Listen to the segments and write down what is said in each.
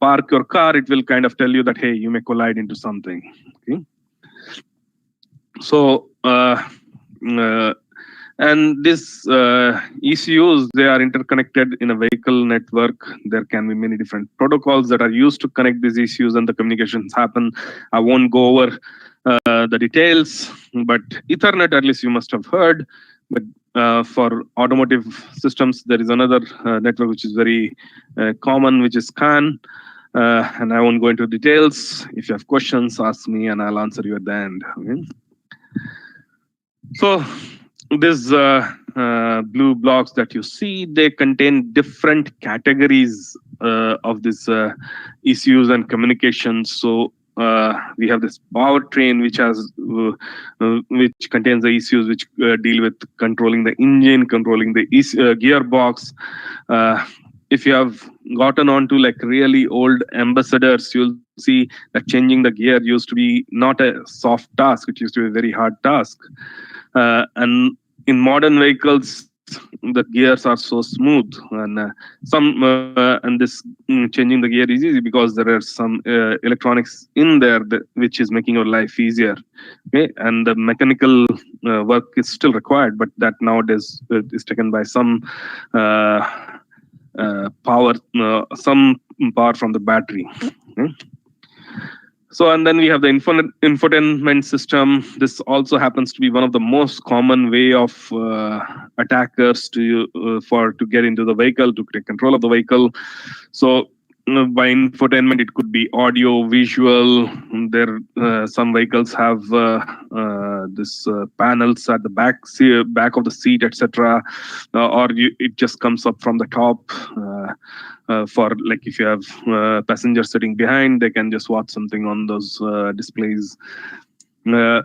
park your car, it will kind of tell you that, hey, you may collide into something. Okay? So, and this ECUs, they are interconnected in a vehicle network. There can be many different protocols that are used to connect these ECUs and the communications happen. I won't go over the details, but Ethernet, at least you must have heard. But for automotive systems, there is another network which is very common, which is CAN. And I won't go into details. If you have questions, ask me and I'll answer you at the end. Okay? So these blue blocks that you see, they contain different categories of these ECUs and communications. So we have this powertrain, which has which contains the ECUs which deal with controlling the engine, controlling the gearbox. If you have gotten onto like really old ambassadors, you'll see that changing the gear used to be not a soft task; it used to be a very hard task. And in modern vehicles, the gears are so smooth, and this changing the gear is easy because there are some electronics in there which is making your life easier. Okay, and the mechanical work is still required, but that nowadays is taken by some power from the battery. Okay? So, and then we have the infotainment system. This also happens to be one of the most common way of attackers to get into the vehicle, to take control of the vehicle. So, by infotainment, it could be audio, visual. There, some vehicles have this panels at the back of the seat, etc., or it just comes up from the top. For like if you have passengers sitting behind, they can just watch something on those displays. It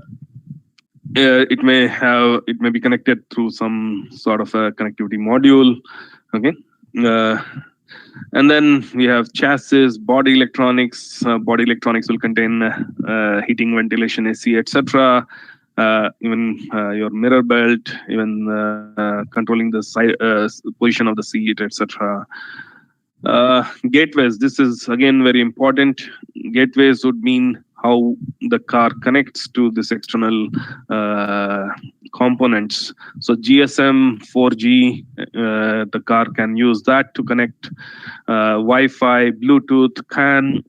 may be connected through some sort of a connectivity module. Okay. And then we have chassis, body electronics. Body electronics will contain heating, ventilation, AC, etc. Even your mirror belt, even controlling the position of the seat, etc. Gateways. This is again very important. Gateways would mean how the car connects to this external components. So GSM, 4G, the car can use that to connect. Wi-Fi, Bluetooth, CAN.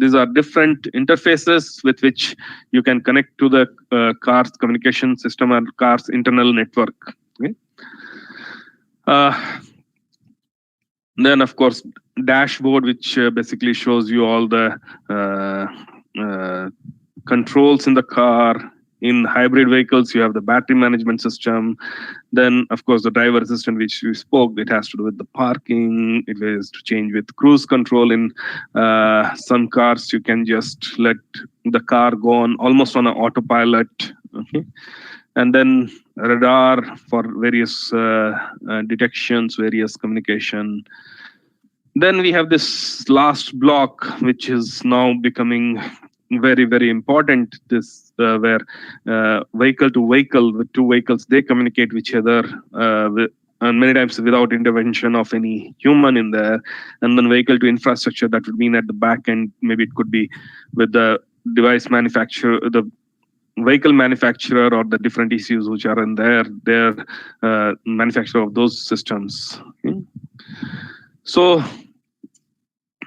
These are different interfaces with which you can connect to the car's communication system and car's internal network. Okay? Then, of course, dashboard, which basically shows you all the controls in the car. In hybrid vehicles, you have the battery management system. Then, of course, the driver assistant, which we spoke, it has to do with the parking. It is to change with cruise control. In some cars, you can just let the car go on almost on an autopilot. Okay. And then radar for various detections, various communication. Then we have this last block, which is now becoming very, very important. This where vehicle to vehicle, with two vehicles, they communicate with each other, and many times without intervention of any human in there. And then vehicle to infrastructure, that would mean at the back end, maybe it could be with the device manufacturer, the vehicle manufacturer, or the different ECUs which are in their manufacturer of those systems. Okay. So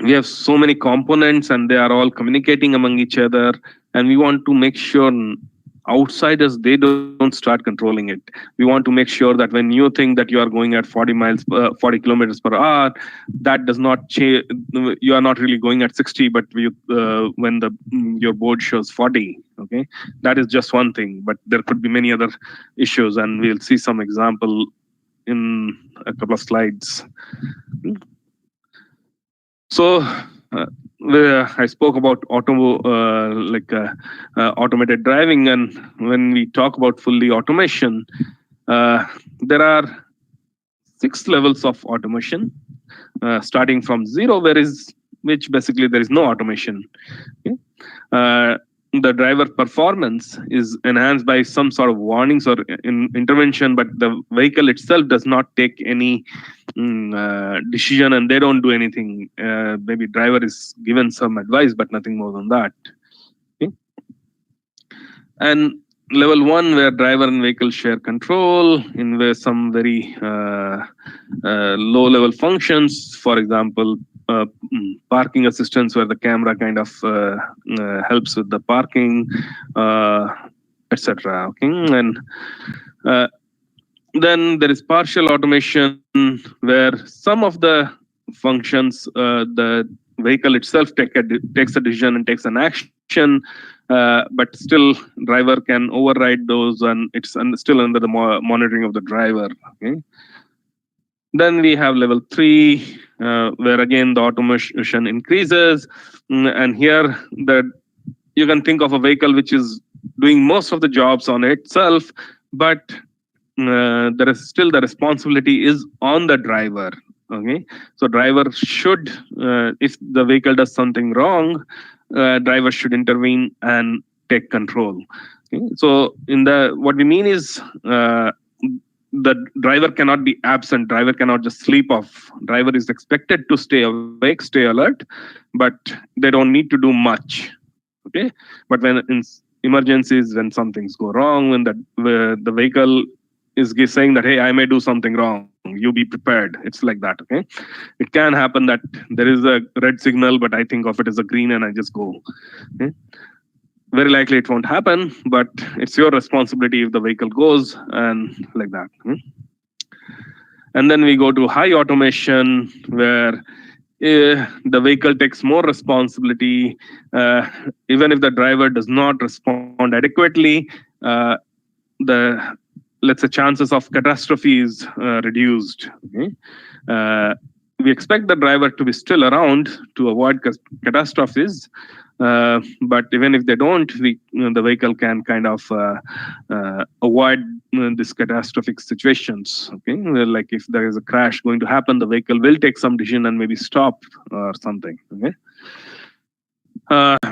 we have so many components and they are all communicating among each other, and we want to make sure outsiders, they don't start controlling it. We want to make sure that when you think that you are going at 40 kilometers per hour, that does not change. You are not really going at 60, but when your board shows 40. Okay, that is just one thing, but there could be many other issues, and we'll see some example in a couple of slides. So I spoke about automated driving, and when we talk about fully automation, there are 6 levels of automation, starting from 0, which basically there is no automation. Okay? the driver performance is enhanced by some sort of warnings or intervention, but the vehicle itself does not take any decision, and they don't do anything. Maybe driver is given some advice, but nothing more than that. Okay? And level 1, where driver and vehicle share control in where some very low level functions, for example, parking assistance, where the camera kind of helps with the parking, etc. Okay, and then there is partial automation, where some of the functions, the vehicle itself takes a decision and takes an action, but still driver can override those, and it's still under the monitoring of the driver. Okay. Then we have level 3, where again the automation increases, and here you can think of a vehicle which is doing most of the jobs on itself, but there is still the responsibility is on the driver. Okay, so driver should, if the vehicle does something wrong, driver should intervene and take control. Okay? So what we mean is, the driver cannot be absent. Driver cannot just sleep off. Driver is expected to stay awake, stay alert, but they don't need to do much. Okay, but when in emergencies, when some things go wrong, when the vehicle is saying that, hey, I may do something wrong, you be prepared. It's like that. Okay, it can happen that there is a red signal, but I think of it as a green and I just go. Okay? Very likely it won't happen, but it's your responsibility if the vehicle goes, and like that. And then we go to high automation, where the vehicle takes more responsibility. Even if the driver does not respond adequately, the, let's say, chances of catastrophe is reduced. Okay? We expect the driver to be still around to avoid catastrophes, but even if they don't, the vehicle can kind of avoid these catastrophic situations. Okay, like if there is a crash going to happen, the vehicle will take some decision and maybe stop or something. Okay.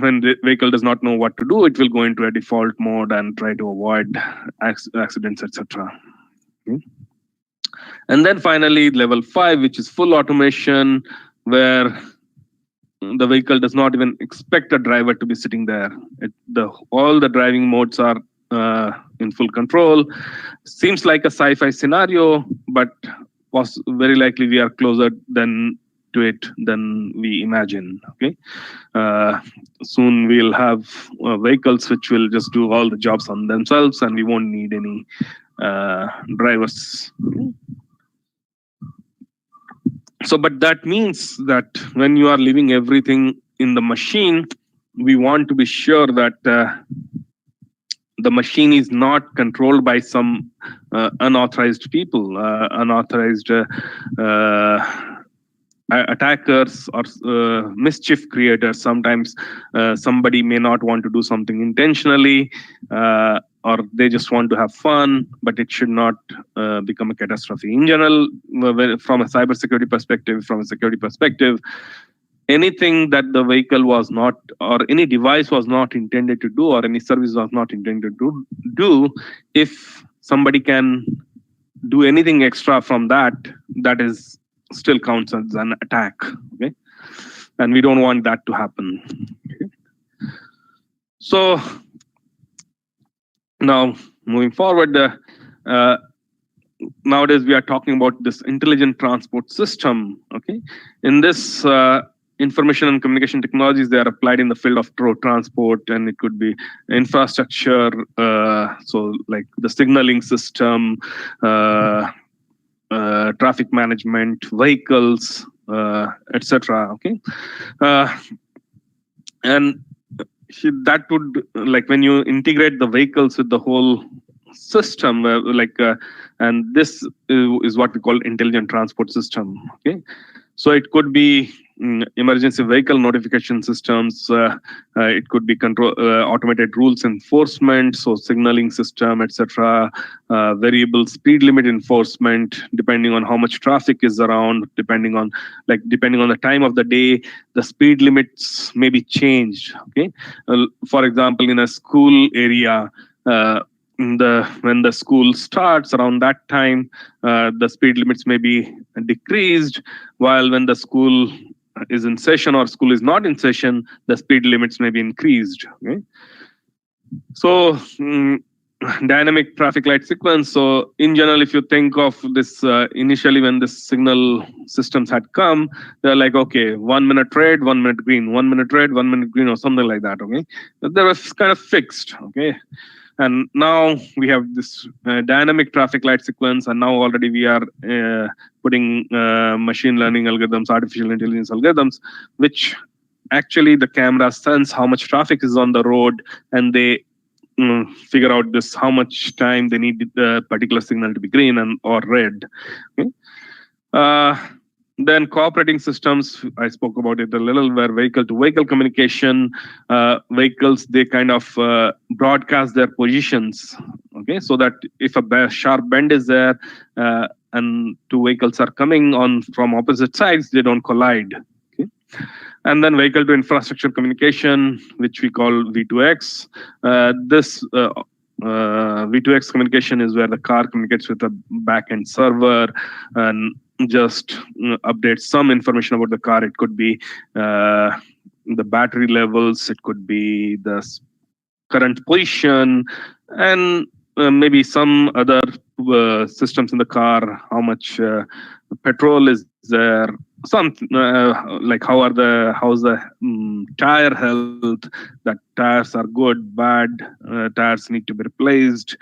When the vehicle does not know what to do, it will go into a default mode and try to avoid accidents, etc. Okay. And then finally, level 5, which is full automation, where the vehicle does not even expect a driver to be sitting there. All the driving modes are in full control. Seems like a sci-fi scenario, but very likely we are closer to it than we imagine. Okay, soon we'll have vehicles which will just do all the jobs on themselves, and we won't need any drivers. So, but that means that when you are leaving everything in the machine, we want to be sure that the machine is not controlled by some unauthorized people, unauthorized attackers or mischief creators. Sometimes somebody may not want to do something intentionally, or they just want to have fun, but it should not become a catastrophe. In general, from a cybersecurity perspective, from a security perspective, anything that the vehicle was not, or any device was not intended to do, or any service was not intended to do, if somebody can do anything extra from that, that is still counts as an attack. Okay, and we don't want that to happen. Okay? So now moving forward, nowadays we are talking about this intelligent transport system. Okay, in this information and communication technologies, they are applied in the field of road transport, and it could be infrastructure, so like the signaling system, traffic management, vehicles, etc. Okay, and that would, like, when you integrate the vehicles with the whole system, and this is what we call intelligent transport system. Okay, so it could be emergency vehicle notification systems. It could be control automated rules enforcement, so signaling system, etc. Variable speed limit enforcement, depending on how much traffic is around, depending on the time of the day, the speed limits may be changed. Okay, for example, in a school area. When the school starts around that time, the speed limits may be decreased, while when the school is in session or school is not in session, the speed limits may be increased. Okay? So dynamic traffic light sequence. So in general, if you think of this initially when this signal systems had come, they're like, okay, 1 minute red, 1 minute green, 1 minute red, 1 minute green, or something like that. Okay, they were kind of fixed. Okay. And now we have this dynamic traffic light sequence, and now already we are putting machine learning algorithms, artificial intelligence algorithms, which actually the camera sense how much traffic is on the road, and they figure out this how much time they need the particular signal to be green or red. Okay? Then cooperating systems, I spoke about it a little, where vehicle-to-vehicle communication, vehicles, they kind of broadcast their positions, okay? So that if a sharp bend is there and two vehicles are coming on from opposite sides, they don't collide, okay? And then vehicle-to-infrastructure communication, which we call V2X. This V2X communication is where the car communicates with a back-end server and just update some information about the car. It could be the battery levels, it could be the current position, and maybe some other systems in the car, how much petrol is there, some like how's the tire health, that tires are good, bad, tires need to be replaced,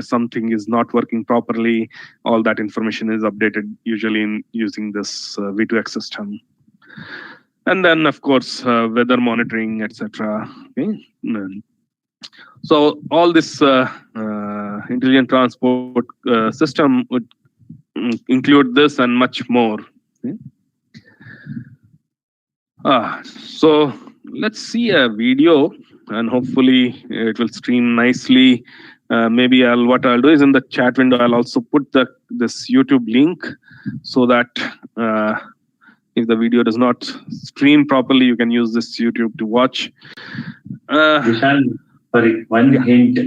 something is not working properly. All that information is updated usually in using this V2X system. And then of course weather monitoring, etc. Okay? So all this intelligent transport system would include this and much more. Okay? So let's see a video, and hopefully it will stream nicely. Maybe what I'll do is in the chat window, I'll also put this YouTube link so that if the video does not stream properly, you can use this YouTube to watch. Vishal, sorry, one hint.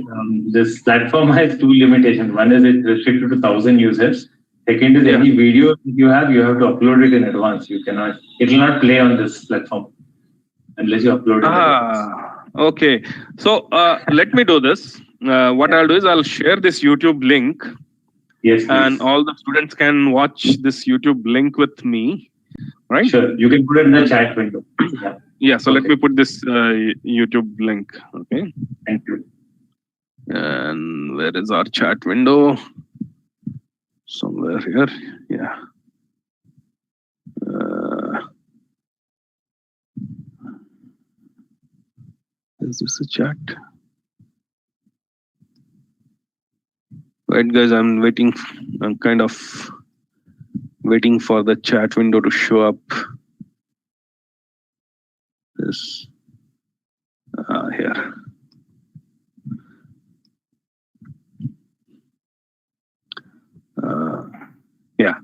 This platform has two limitations. One is it's restricted to 1,000 users. Second is any video you have to upload it in advance. You cannot, it will not play on this platform unless you upload it. Okay. So let me do this. What I'll do is I'll share this YouTube link. Yes, please. And all the students can watch this YouTube link with me, right? Sure. You can put it in the chat window. Yeah. So let me put this YouTube link. Okay. Thank you. And where is our chat window? Somewhere here. Yeah. Is this a chat? Wait, guys, I'm waiting. I'm kind of waiting for the chat window to show up. This here. Yeah.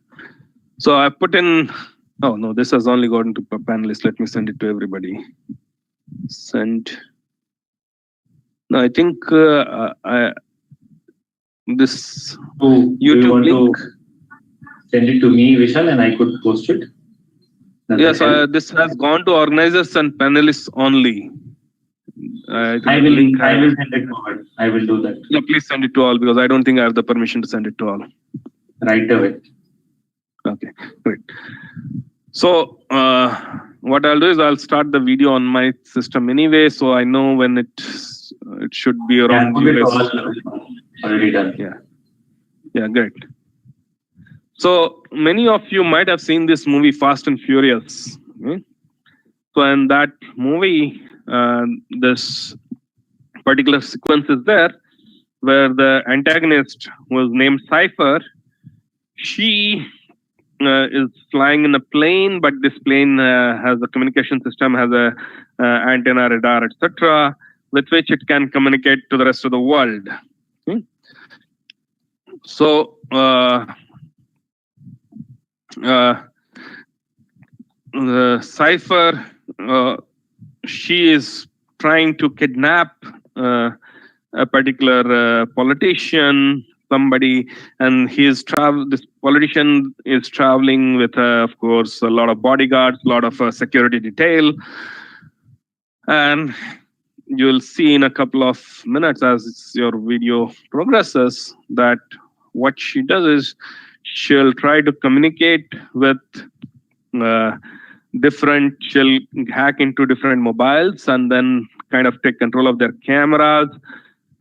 So I put in. Oh no, this has only gotten to panelists. Let me send it to everybody. Send. No, I think this YouTube link. Send it to me, Vishal, and I could post it. Yes, this has gone to organizers and panelists only. I will send it forward. I will do that. Yeah, please send it to all, because I don't think I have the permission to send it to all. Right away. Okay, great. So what I'll do is I'll start the video on my system anyway, so I know when it should be around. Already done. Yeah, great. So many of you might have seen this movie Fast and Furious. Okay? So in that movie, this particular sequence is there where the antagonist was named Cypher. She is flying in a plane, but this plane has a communication system, has a antenna, radar, etc., with which it can communicate to the rest of the world. Okay. So the cipher, she is trying to kidnap a particular politician, somebody, and this politician is traveling with, of course, a lot of bodyguards, a lot of security detail, and you'll see in a couple of minutes as your video progresses that what she does is she'll try to communicate with she'll hack into different mobiles and then kind of take control of their cameras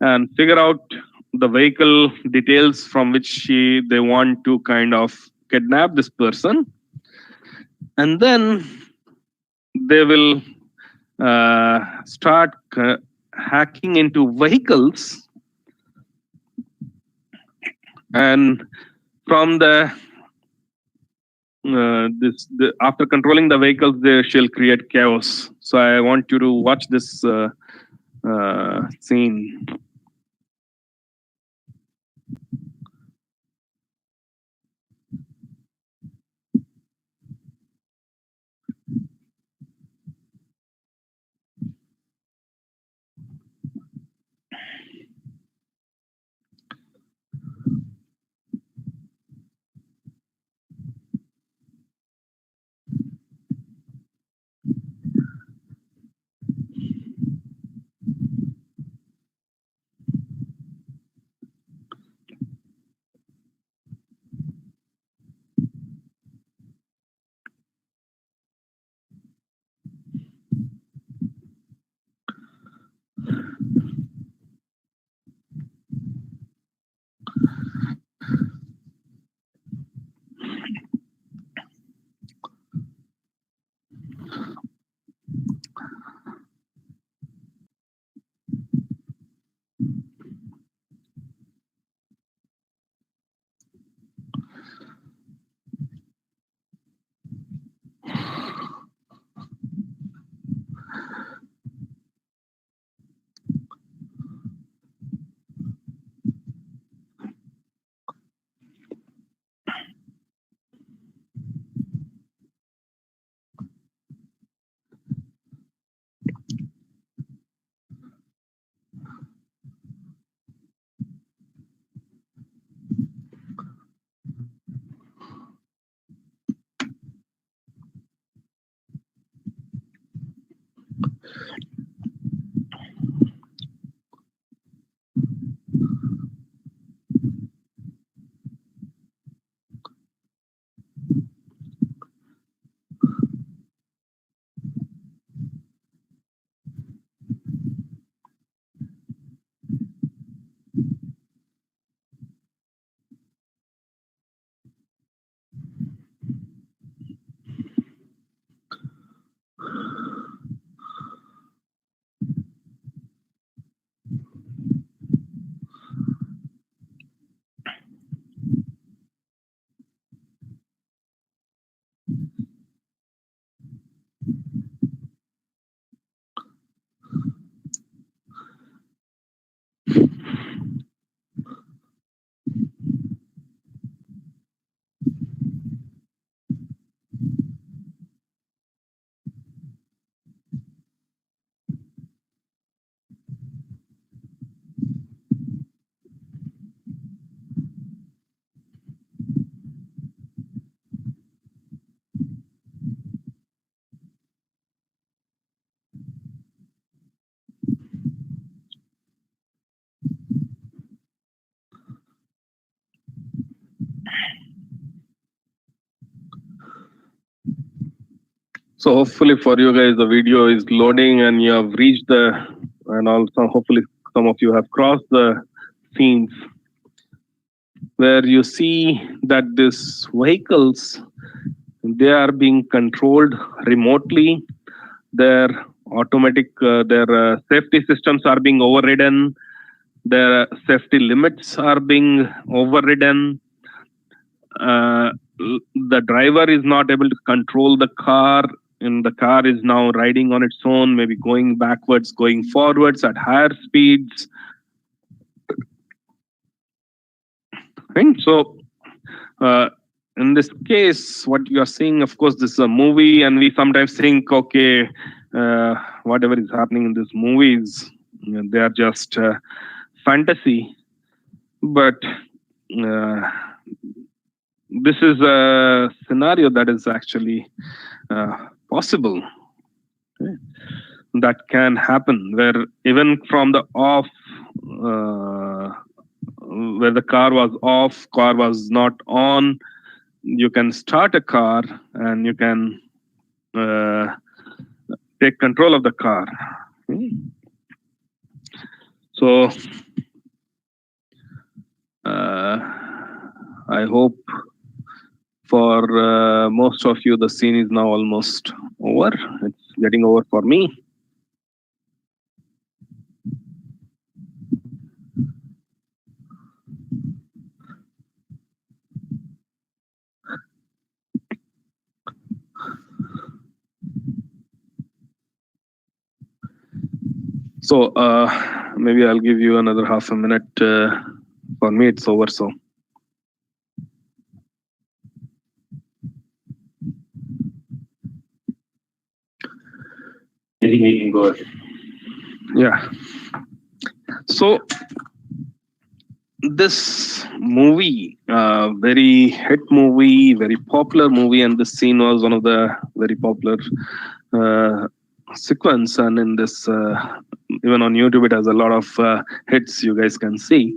and figure out the vehicle details from which they want to kind of kidnap this person. And then they will start hacking into vehicles, and from after controlling the vehicles, she'll create chaos. So I want you to watch this scene. So hopefully for you guys, the video is loading and you have reached and also hopefully some of you have crossed the scenes where you see that these vehicles, they are being controlled remotely. Their their safety systems are being overridden. Their safety limits are being overridden. the driver is not able to control the car, and the car is now riding on its own, maybe going backwards, going forwards at higher speeds. Right? So in this case, what you are seeing, of course, this is a movie, and we sometimes think, okay, whatever is happening in these movies, they are just fantasy. But uh, this is a scenario that is actually possible, okay, that can happen, where even from the off, where the car was off, car was not on, you can start a car and you can uh, take control of the car. So I hope for most of you the scene is now almost over. It's getting over for me. So maybe I'll give you another half a minute. For me, it's over. So I think we can go ahead. yeah. So this movie, very hit movie, very popular movie, and this scene was one of the very popular uh, sequence. And in this, even on YouTube, it has a lot of hits. You guys can see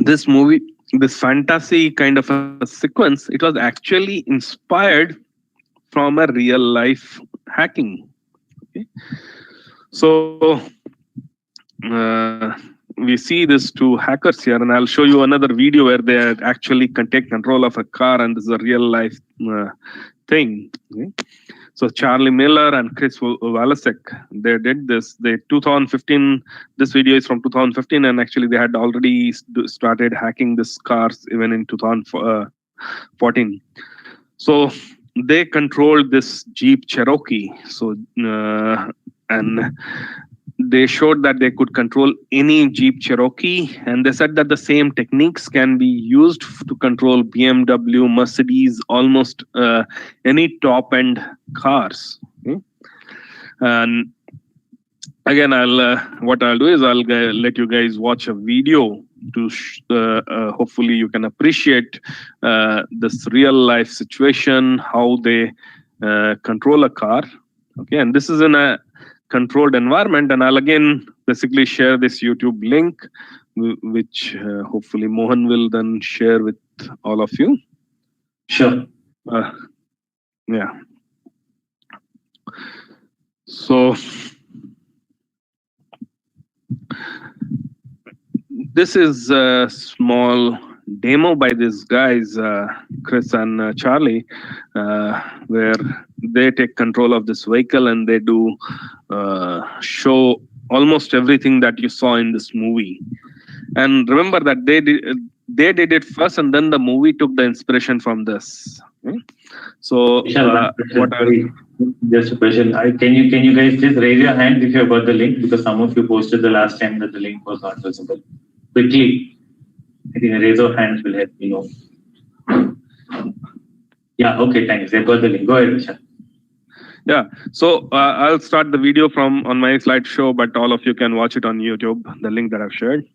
this movie, this fantasy kind of a sequence. It was actually inspired from a real life hacking. Okay? So we see these two hackers here, and I'll show you another video where they actually can take control of a car, and this is a real life thing. Okay? So Charlie Miller and Chris Walasek, they did this. They 2015. This video is from 2015, and actually they had already started hacking these cars even in 2014. So they controlled this Jeep Cherokee. So and they showed that they could control any Jeep Cherokee, and they said that the same techniques can be used to control BMW, Mercedes, almost any top end cars. Okay? And again, I'll what I'll do is I'll let you guys watch a video to hopefully you can appreciate this real life situation, how they control a car. Okay, and this is in a controlled environment, and I'll again basically share this YouTube link, which hopefully Mohan will then share with all of you. Sure. Yeah. So this is a small demo by these guys, Chris and Charlie, where they take control of this vehicle and they do show almost everything that you saw in this movie. And remember that they did it first, and then the movie took the inspiration from this. Okay? So what just a question. Can you guys just raise your hand if you got the link, because some of you posted the last time that the link was not visible. Quickly, I think a raise of hands will help me know. Yeah, okay, thanks. I got the link. Go ahead, Vishal. Yeah, so I'll start the video from on my slideshow, but all of you can watch it on YouTube, the link that I've shared.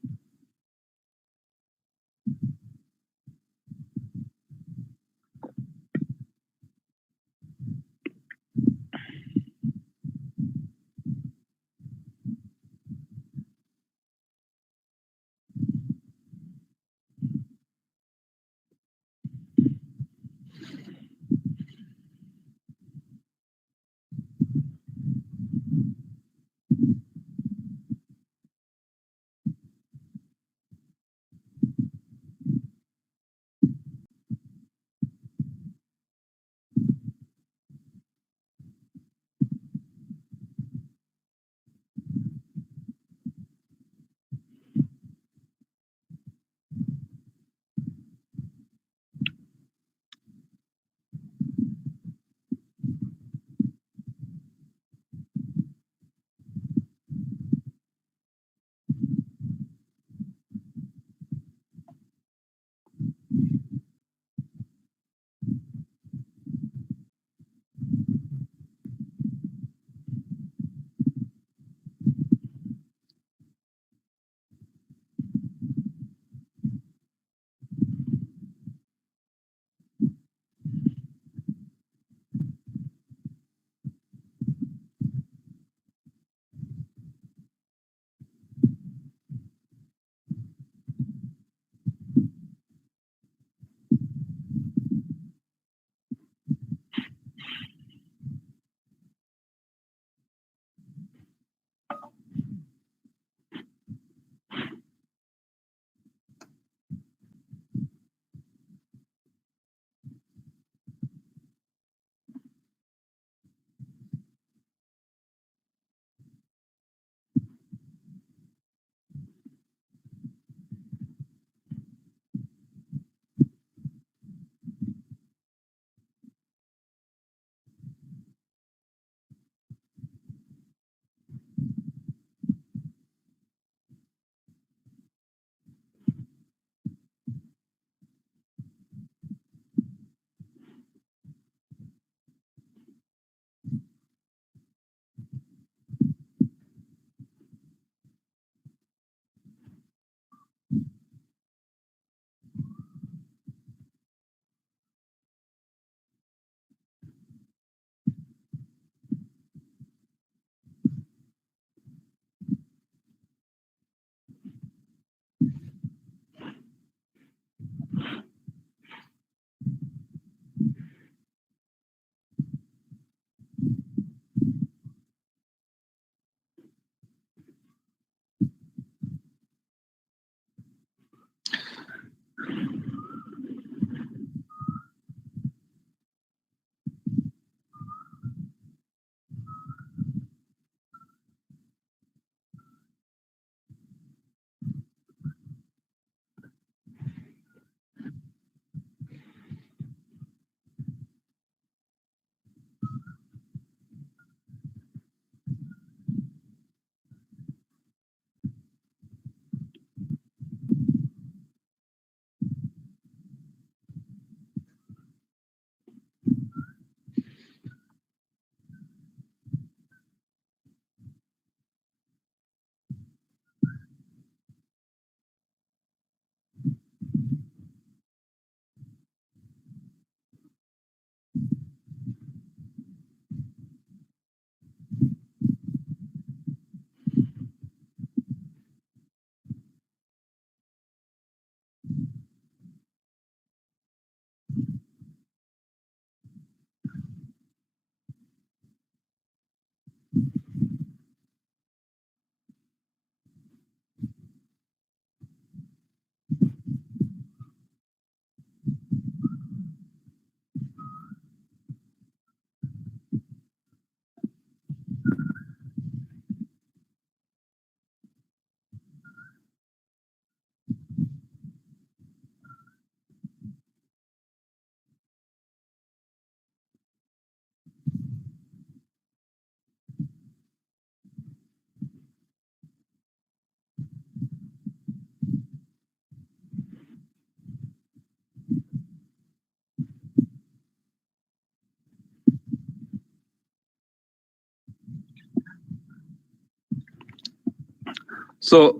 So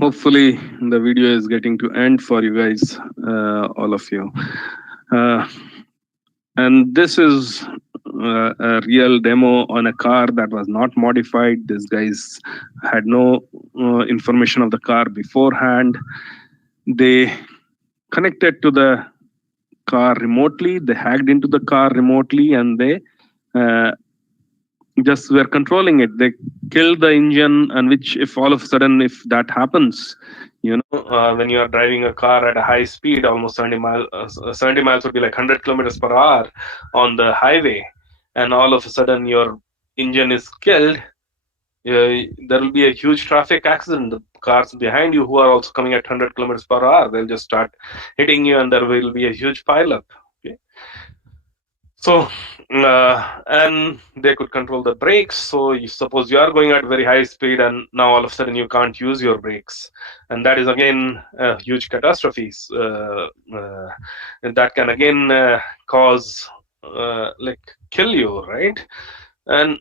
hopefully the video is getting to end for you guys, all of you. Uh, and this is a real demo on a car that was not modified. These guys had no information of the car beforehand. They connected to the car remotely. They hacked into the car remotely, and they uh, just were controlling it. They killed the engine, and which, if all of a sudden, if that happens, when you are driving a car at a high speed, almost 70 miles would be like 100 kilometers per hour on the highway, and all of a sudden your engine is killed. There will be a huge traffic accident. The cars behind you who are also coming at 100 kilometers per hour, they'll just start hitting you, and there will be a huge pileup. Okay? So, and they could control the brakes. So, you suppose you are going at very high speed, and now all of a sudden you can't use your brakes, and that is again a huge catastrophe. And that can again cause like kill you, right? And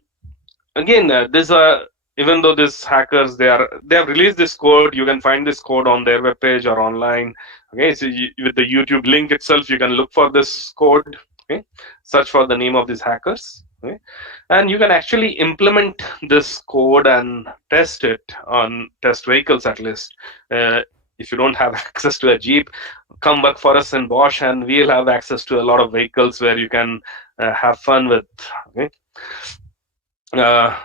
again, these are, even though these hackers, they have released this code. You can find this code on their webpage or online. Okay, so with the YouTube link itself, you can look for this code. Okay, search for the name of these hackers. Okay, and you can actually implement this code and test it on test vehicles at least. If you don't have access to a Jeep, come work for us in Bosch, and we'll have access to a lot of vehicles where you can have fun with. Okay. Uh,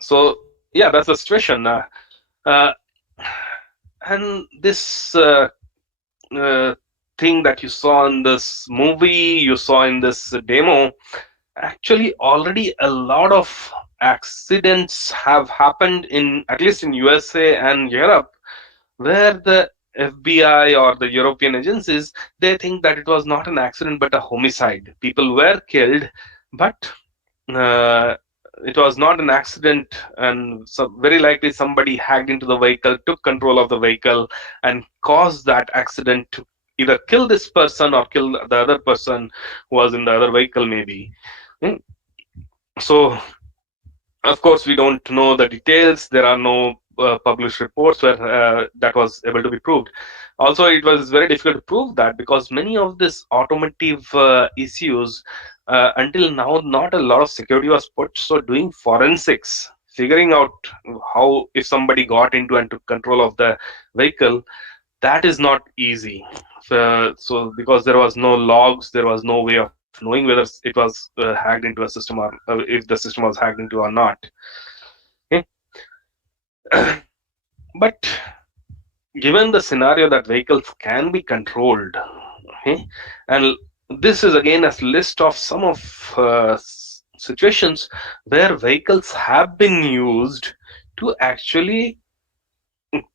so yeah, that's the situation. Uh, and this thing that you saw in this movie, you saw in this demo, actually already a lot of accidents have happened in, at least in USA and Europe, where the FBI or the European agencies, they think that it was not an accident but a homicide. People were killed, but uh, it was not an accident, and so very likely somebody hacked into the vehicle, took control of the vehicle, and caused that accident to either kill this person or kill the other person who was in the other vehicle, maybe. Mm. So of course, we don't know the details. There are no published reports where that was able to be proved. Also, it was very difficult to prove that, because many of these automotive issues, until now, not a lot of security was put. So, doing forensics, figuring out how, if somebody got into and took control of the vehicle, that is not easy. So because there was no logs, there was no way of knowing whether it was hacked into a system, or if the system was hacked into or not. Okay. But given the scenario that vehicles can be controlled, okay, and this is again a list of some of situations where vehicles have been used to actually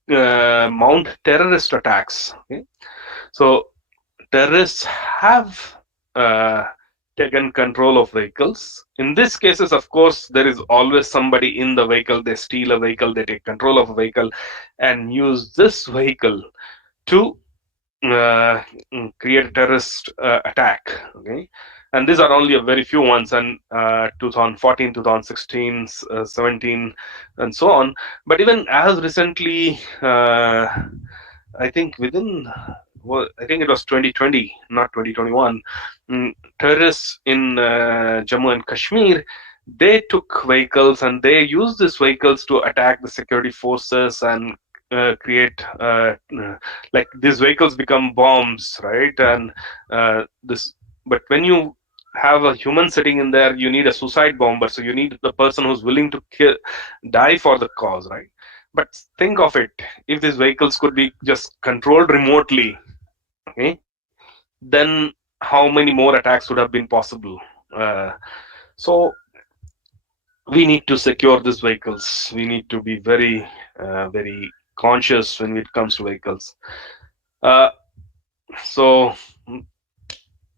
mount terrorist attacks. Okay. So terrorists have uh, taken control of vehicles. In these cases, of course, there is always somebody in the vehicle. They steal a vehicle, they take control of a vehicle, and use this vehicle to create a terrorist attack. Okay, and these are only a very few ones, and 2014, 2016, 17, and so on. But even as recently, I think within, well, I think it was 2020, not 2021. Terrorists in Jammu and Kashmir, they took vehicles and they used these vehicles to attack the security forces and create like these vehicles become bombs, right? And this, but when you have a human sitting in there, you need a suicide bomber. So you need the person who's willing to die for the cause, right? But think of it, if these vehicles could be just controlled remotely, okay, then how many more attacks would have been possible? Uh, so we need to secure these vehicles. We need to be very conscious when it comes to vehicles. Uh, so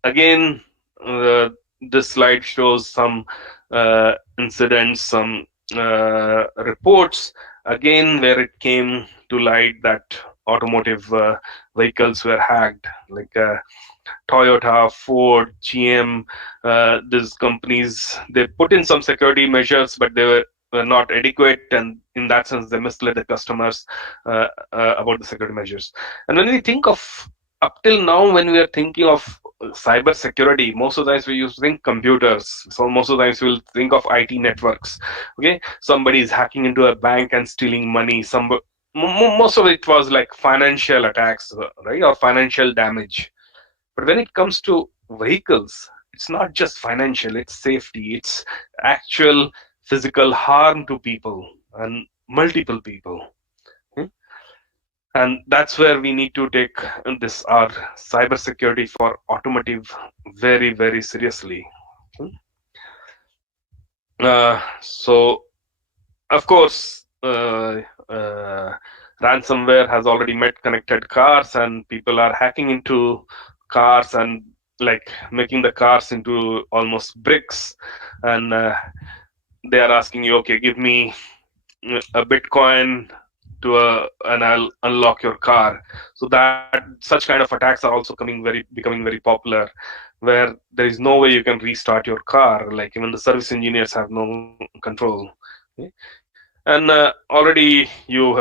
again, uh, this slide shows some incidents, some reports, again, where it came to light that automotive vehicles were hacked, like Toyota, Ford, GM. These companies, they put in some security measures, but they were not adequate, and in that sense, they misled the customers about the security measures. And when we think of, up till now, when we are thinking of cyber security, most of the times we used to think computers. So most of the times we'll think of IT networks. Okay, somebody is hacking into a bank and stealing money. Most of it was like financial attacks, right, or financial damage. But when it comes to vehicles, it's not just financial, it's safety, it's actual physical harm to people and multiple people. Hmm? And that's where we need to take this our cybersecurity for automotive very seriously. Hmm? So of course, ransomware has already met connected cars, and people are hacking into cars and like making the cars into almost bricks. And they are asking you, okay, give me a Bitcoin and I'll unlock your car. So that such kind of attacks are also becoming very popular, where there is no way you can restart your car. Like even the service engineers have no control. Okay? And already you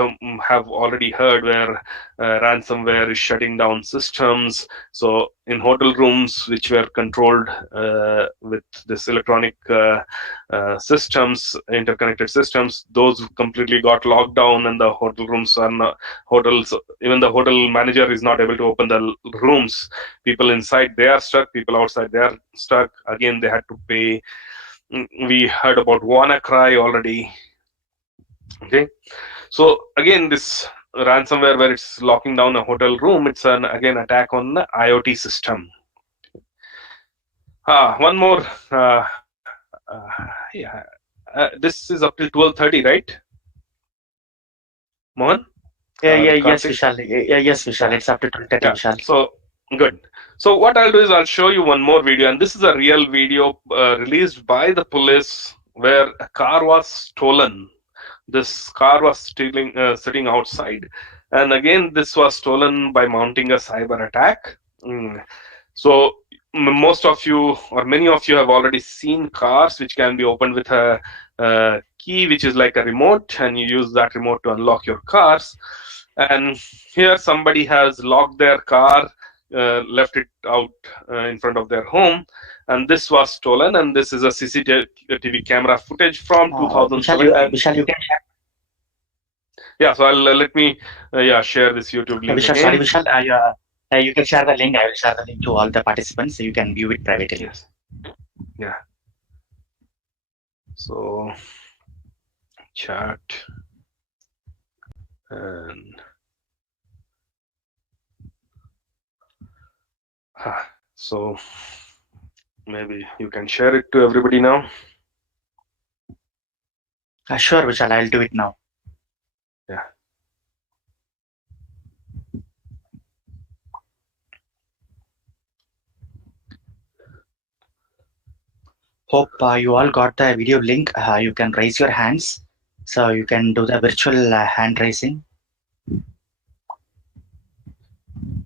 have already heard where ransomware is shutting down systems. So in hotel rooms which were controlled with this electronic systems, interconnected systems, those completely got locked down, and the hotel rooms are not hotels. Even the hotel manager is not able to open the rooms. People inside, they are stuck. People outside, they are stuck. Again, they had to pay. We heard about WannaCry already. Okay, so again, this ransomware where it's locking down a hotel room, it's an again attack on the IoT system. One more. Yeah, this is up till 12:30, right, Mohan? Yes, Karthik? Vishal. Yes, Vishal. Yeah, It's up to 12:30, yeah. Vishal. So good. So what I'll do is I'll show you one more video, and this is a real video released by the police where a car was stolen. This car was sitting outside, and again, this was stolen by mounting a cyber attack. So most of you, or many of you, have already seen cars which can be opened with a key, which is like a remote, and you use that remote to unlock your cars. And here, somebody has locked their car, left it out in front of their home, and this was stolen. And this is a CCTV camera footage from Vishal, 2007. And You can share. yeah, so I'll let me share this YouTube link Vishal, sorry, again. Vishal. You can share the link. I will share the link to all the participants, so you can view it privately. Yes. Yeah. So chat and so maybe you can share it to everybody now. Sure, Vishal. I'll do it now. Yeah. Hope you all got the video link. You can raise your hands, so you can do the virtual hand raising.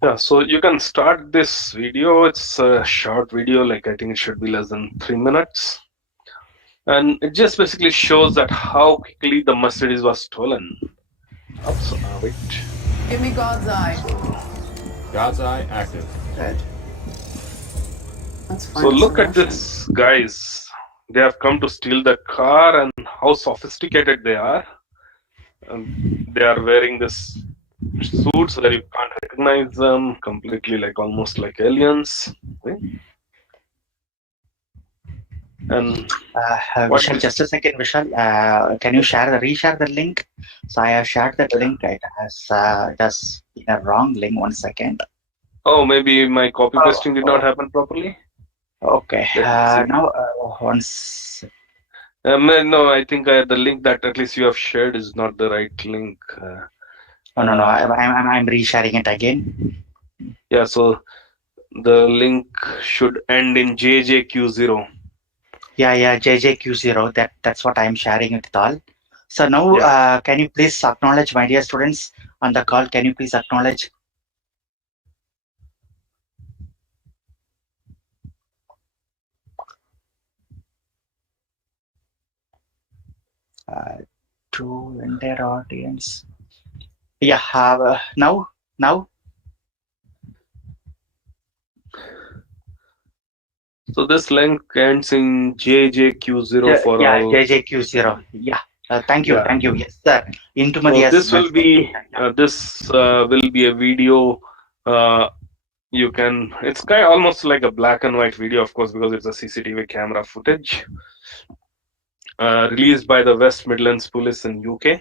Yeah, so you can start this video. It's a short video, like I think it should be less than 3 minutes. And it just basically shows that how quickly the Mercedes was stolen. Oops, wait. Give me God's eye. God's eye active. Right. Let's find So a look at solution. this, guys. They have come to steal the car, and how sophisticated they are. They are wearing this suits where you can't recognize them, completely like almost like aliens. Okay? And Vishal, just a second, Vishal. Can you reshare the link? So I have shared that link. It has been a wrong link. 1 second. oh, maybe my copy pasting did not happen properly. Okay. Let me see. Now once. No, I think the link that at least you have shared is not the right link. No. I'm resharing it again. Yeah, so the link should end in JJQ0. Yeah, JJQ0. That's what I'm sharing it with all. So now, can you please acknowledge, my dear students on the call? Can you please acknowledge? To entire audience. Yeah. Now. So this link ends in JJQ0 for all. JJQ0. Yeah. Thank you. Yeah. Thank you. Yes, sir. So this will be a video. You can. It's kind of almost like a black and white video, of course, because it's a CCTV camera footage. Released by the West Midlands Police in UK.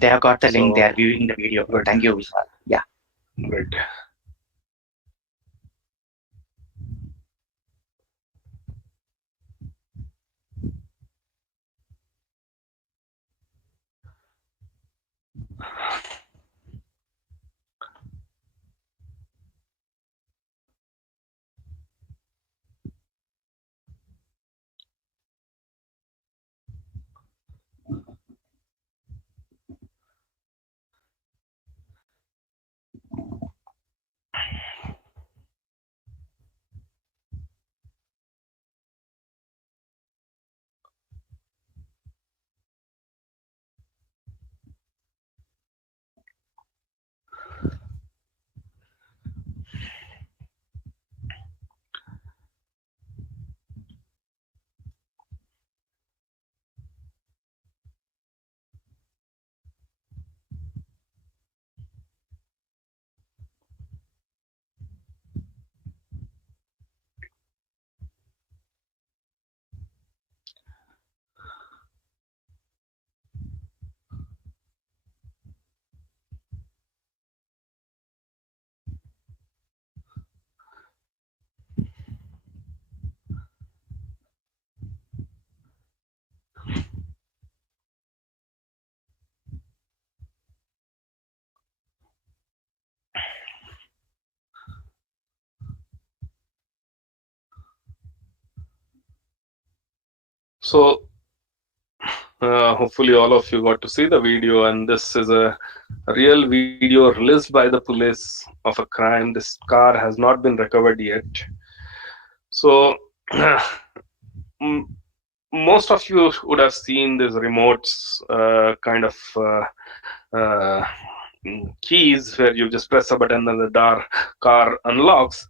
They have got the link. They are viewing the video. Good. Thank you, Vishal. Yeah. Great. So hopefully all of you got to see the video, and this is a real video released by the police of a crime. This car has not been recovered yet. So most of you would have seen these remotes kind of keys where you just press a button and the car unlocks.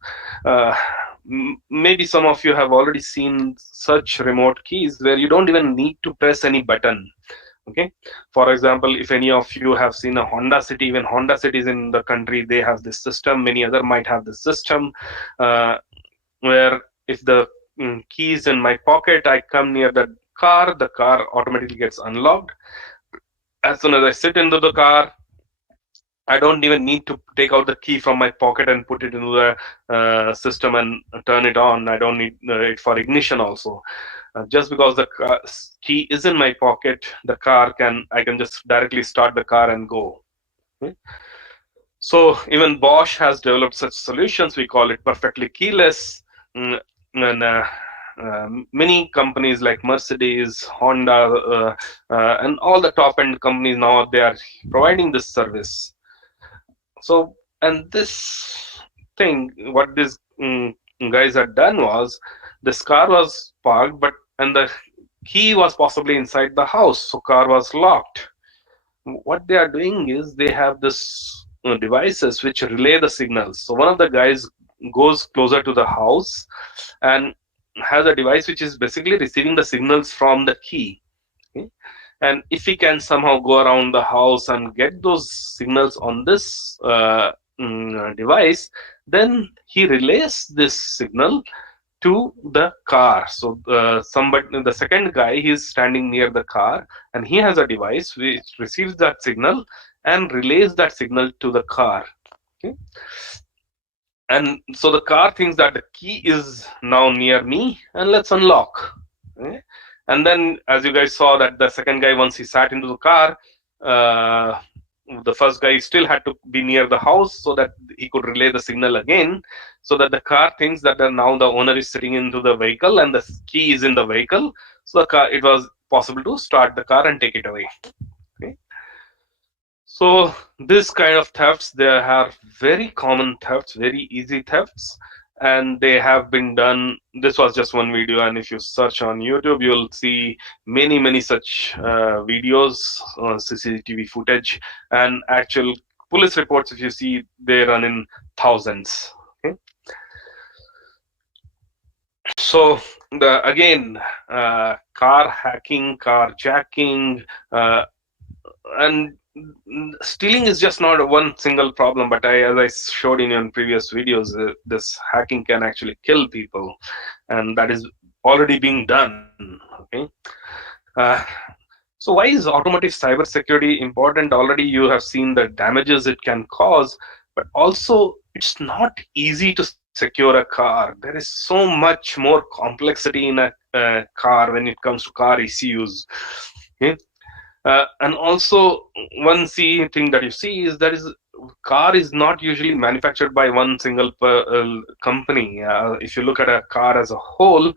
Maybe some of you have already seen such remote keys where you don't even need to press any button. Okay, for example, if any of you have seen a Honda City, even Honda cities in the country, they have this system. Many other might have this system where if the key is in my pocket, I come near the car automatically gets unlocked. As soon as I sit into the car, I don't even need to take out the key from my pocket and put it into the system and turn it on. I don't need it for ignition also. Just because the key is in my pocket, I can just directly start the car and go. Okay? So even Bosch has developed such solutions. We call it perfectly keyless. And many companies like Mercedes, Honda, and all the top-end companies now, they are providing this service. So, and this thing, what these guys had done was, this car was parked, and the key was possibly inside the house, so car was locked. What they are doing is they have this devices which relay the signals. So one of the guys goes closer to the house and has a device which is basically receiving the signals from the key. Okay? And if he can somehow go around the house and get those signals on this device, then he relays this signal to the car. So the second guy, he's standing near the car, and he has a device which receives that signal and relays that signal to the car. Okay, and so the car thinks that the key is now near me, and let's unlock. Okay? And then, as you guys saw, that the second guy, once he sat into the car, uh, the first guy still had to be near the house so that he could relay the signal again, so that the car thinks that now the owner is sitting into the vehicle and the key is in the vehicle. So the car, it was possible to start the car and take it away. Okay. So this kind of thefts, they are very common thefts, very easy thefts, and they have been done. This was just one video, and if you search on YouTube, you'll see many such videos, CCTV footage, and actual police reports. If you see, they run in thousands. Okay? So again, car hacking, carjacking, and stealing is just not one single problem, but as I showed in previous videos, this hacking can actually kill people, and that is already being done. Okay, uh, so why is automotive cybersecurity important? Already you have seen the damages it can cause, but also it's not easy to secure a car. There is so much more complexity in a car when it comes to car ECUs. Okay? And also, one thing that you see is that car is not usually manufactured by one single company. If you look at a car as a whole,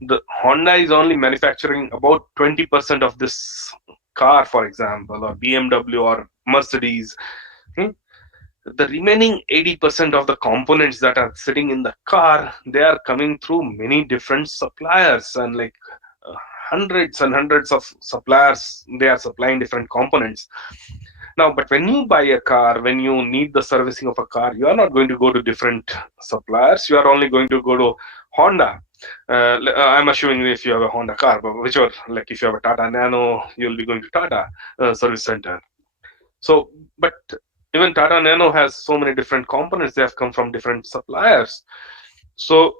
the Honda is only manufacturing about 20% of this car, for example, or BMW or Mercedes. Okay? The remaining 80% of the components that are sitting in the car, they are coming through many different suppliers, and like hundreds and hundreds of suppliers, they are supplying different components. Now, but when you buy a car, when you need the servicing of a car, you are not going to go to different suppliers. You are only going to go to Honda. I'm assuming if you have a Honda car, but whichever, like if you have a Tata Nano, you'll be going to Tata service center. So, but even Tata Nano has so many different components. They have come from different suppliers. So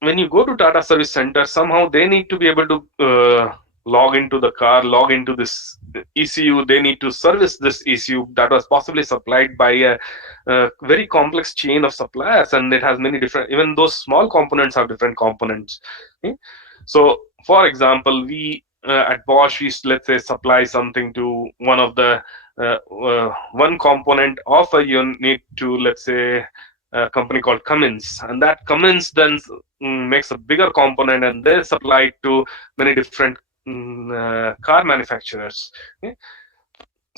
when you go to Tata Service Center, somehow they need to be able to log into the car, log into this ECU. They need to service this ECU that was possibly supplied by a very complex chain of suppliers, and it has many different. Even those small components have different components. Okay? So, for example, we at Bosch, we let's say supply something to one of the one component of a unit to, let's say, a company called Cummins, and that Cummins then makes a bigger component, and they supply it to many different car manufacturers. Okay?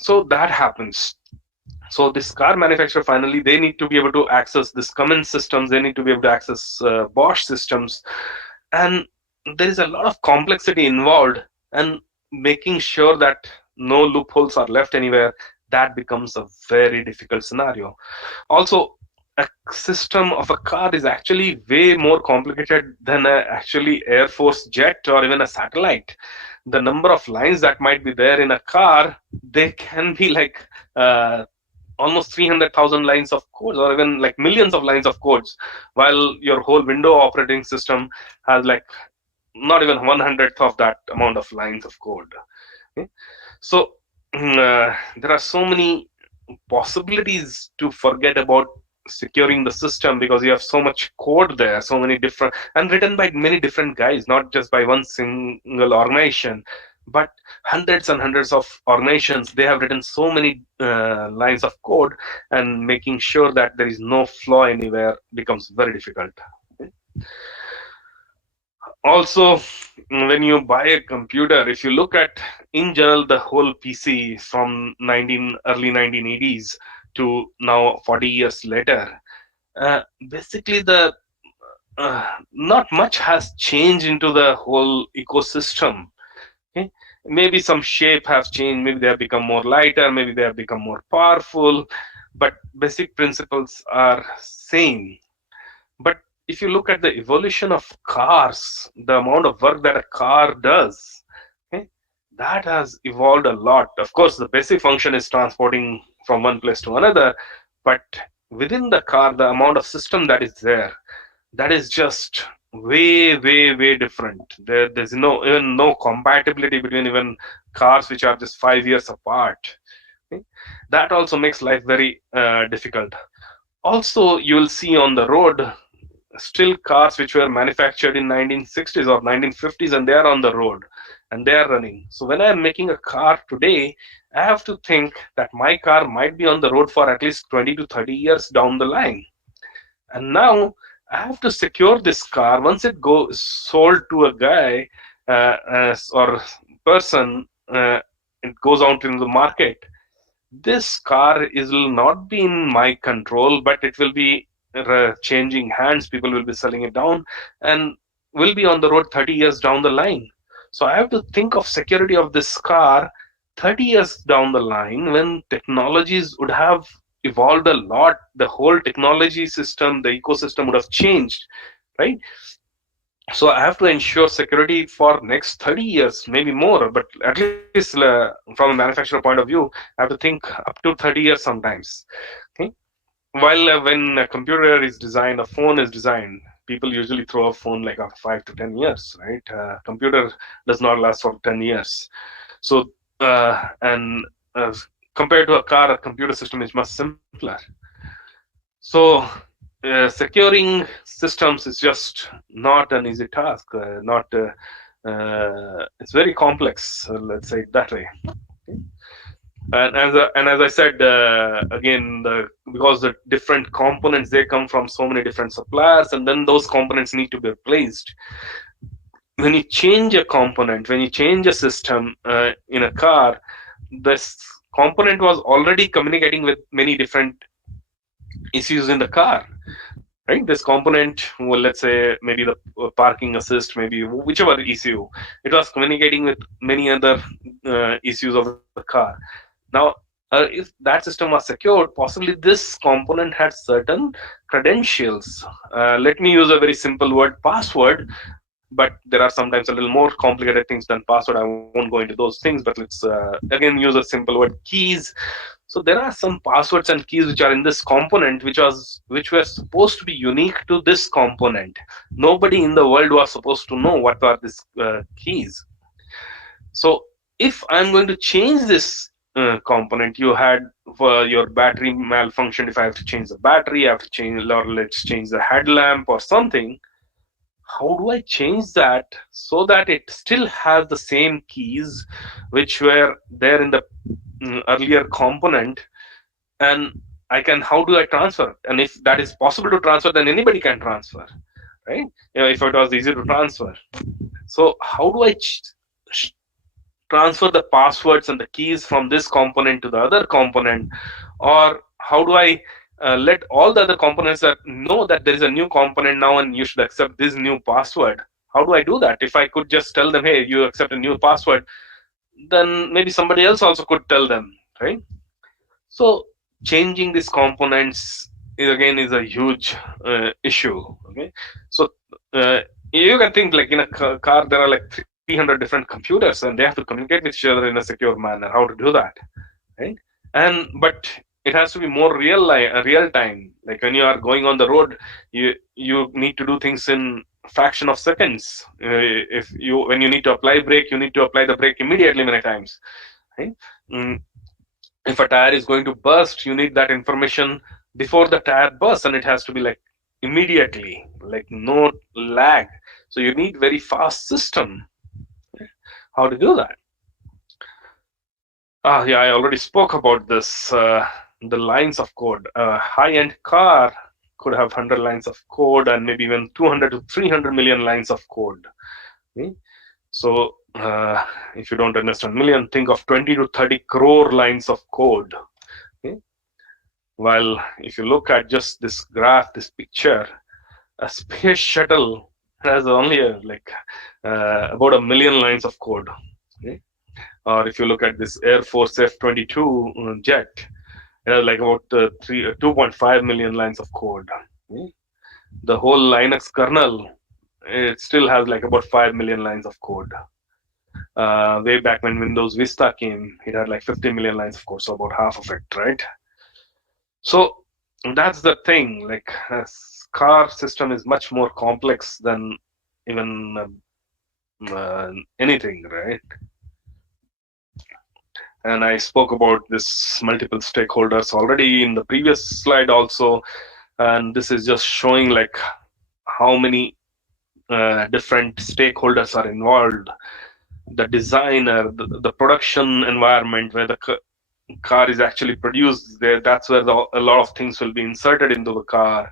So that happens. So this car manufacturer, finally, they need to be able to access this Cummins systems. They need to be able to access Bosch systems, and there is a lot of complexity involved, and making sure that no loopholes are left anywhere, that becomes a very difficult scenario. Also, a system of a car is actually way more complicated than a actually Air Force jet or even a satellite. The number of lines that might be there in a car, they can be like almost 300,000 lines of codes, or even like millions of lines of codes, while your whole Windows operating system has like not even 1/100th of that amount of lines of code. Okay? So there are so many possibilities to forget about securing the system, because you have so much code there, so many different, and written by many different guys, not just by one single organization, but hundreds and hundreds of organizations. They have written so many lines of code, and making sure that there is no flaw anywhere becomes very difficult. Okay? Also, when you buy a computer, if you look at in general the whole PC from early 1980s to now 40 years later, basically the not much has changed into the whole ecosystem. Okay? Maybe some shape have changed, maybe they have become more lighter, maybe they have become more powerful, but basic principles are same. But if you look at the evolution of cars, the amount of work that a car does, okay, that has evolved a lot. Of course, the basic function is transporting from one place to another, but within the car, the amount of system that is there, that is just way different. There's no compatibility between even cars which are just 5 years apart. Okay? That also makes life very difficult. Also, you will see on the road still cars which were manufactured in 1960s or 1950s, and they are on the road and they are running. So when I am making a car today, I have to think that my car might be on the road for at least 20 to 30 years down the line. And now I have to secure this car once it goes sold to a guy or person. It goes out in the market. This car will not be in my control, but it will be changing hands. People will be selling it down and will be on the road 30 years down the line. So I have to think of security of this car 30 years down the line, when technologies would have evolved a lot. The whole technology system, the ecosystem would have changed, right? So I have to ensure security for next 30 years, maybe more, but at least from a manufacturer point of view, I have to think up to 30 years sometimes. Okay? While when a computer is designed, a phone is designed, people usually throw a phone like after 5 to 10 years, right? Computer does not last for 10 years. So, and compared to a car, a computer system is much simpler. So, securing systems is just not an easy task. Not It's very complex. Let's say it that way. And as I said again, because the different components, they come from so many different suppliers, and then those components need to be replaced. When you change a component, when you change a system in a car, this component was already communicating with many different issues in the car, right? This component, well, let's say maybe the parking assist, maybe whichever issue, it was communicating with many other issues of the car. Now, if that system was secured, possibly this component had certain credentials. Let me use a very simple word, password, but there are sometimes a little more complicated things than password. I won't go into those things, but let's again use a simple word, keys. So there are some passwords and keys which are in this component, which were supposed to be unique to this component. Nobody in the world was supposed to know what are these keys. So if I'm going to change this component, you had for your battery malfunction, if I have to change the battery, I have to change, or let's change the headlamp or something. How do I change that so that it still has the same keys which were there in the earlier component, and how do I transfer? And if that is possible to transfer, then anybody can transfer, right? If it was easy to transfer. So how do I transfer the passwords and the keys from this component to the other component? Or how do I let all the other components that know that there is a new component now and you should accept this new password? How do I do that? If I could just tell them, hey, you accept a new password, then maybe somebody else also could tell them, right? So changing these components is a huge issue. Okay, so you can think like in a car there are like 300 different computers, and they have to communicate with each other in a secure manner. How to do that, right? But it has to be more real time. Like when you are going on the road, you need to do things in fraction of seconds. When you need to apply brake, you need to apply the brake immediately many times, right? If a tire is going to burst, you need that information before the tire bursts, and it has to be like immediately, like no lag. So you need very fast system. How to do that? Yeah, I already spoke about this. The lines of code. A high-end car could have 100 lines of code, and maybe even 200 to 300 million lines of code. Okay? So if you don't understand million, think of 20 to 30 crore lines of code. Okay? While if you look at just this graph, this picture, a space shuttle has only about 1 million lines of code. Okay? Or if you look at this Air Force F-22 jet, it has like about 2.5 million lines of code. Okay? The whole Linux kernel, it still has like about 5 million lines of code. Way back when Windows Vista came, it had like 50 million lines of code, so about half of it, right? So that's the thing. Like a car system is much more complex than even anything, right? And I spoke about this multiple stakeholders already in the previous slide also, and this is just showing like how many different stakeholders are involved. The designer, the production environment where the car is actually produced, there, that's where a lot of things will be inserted into the car.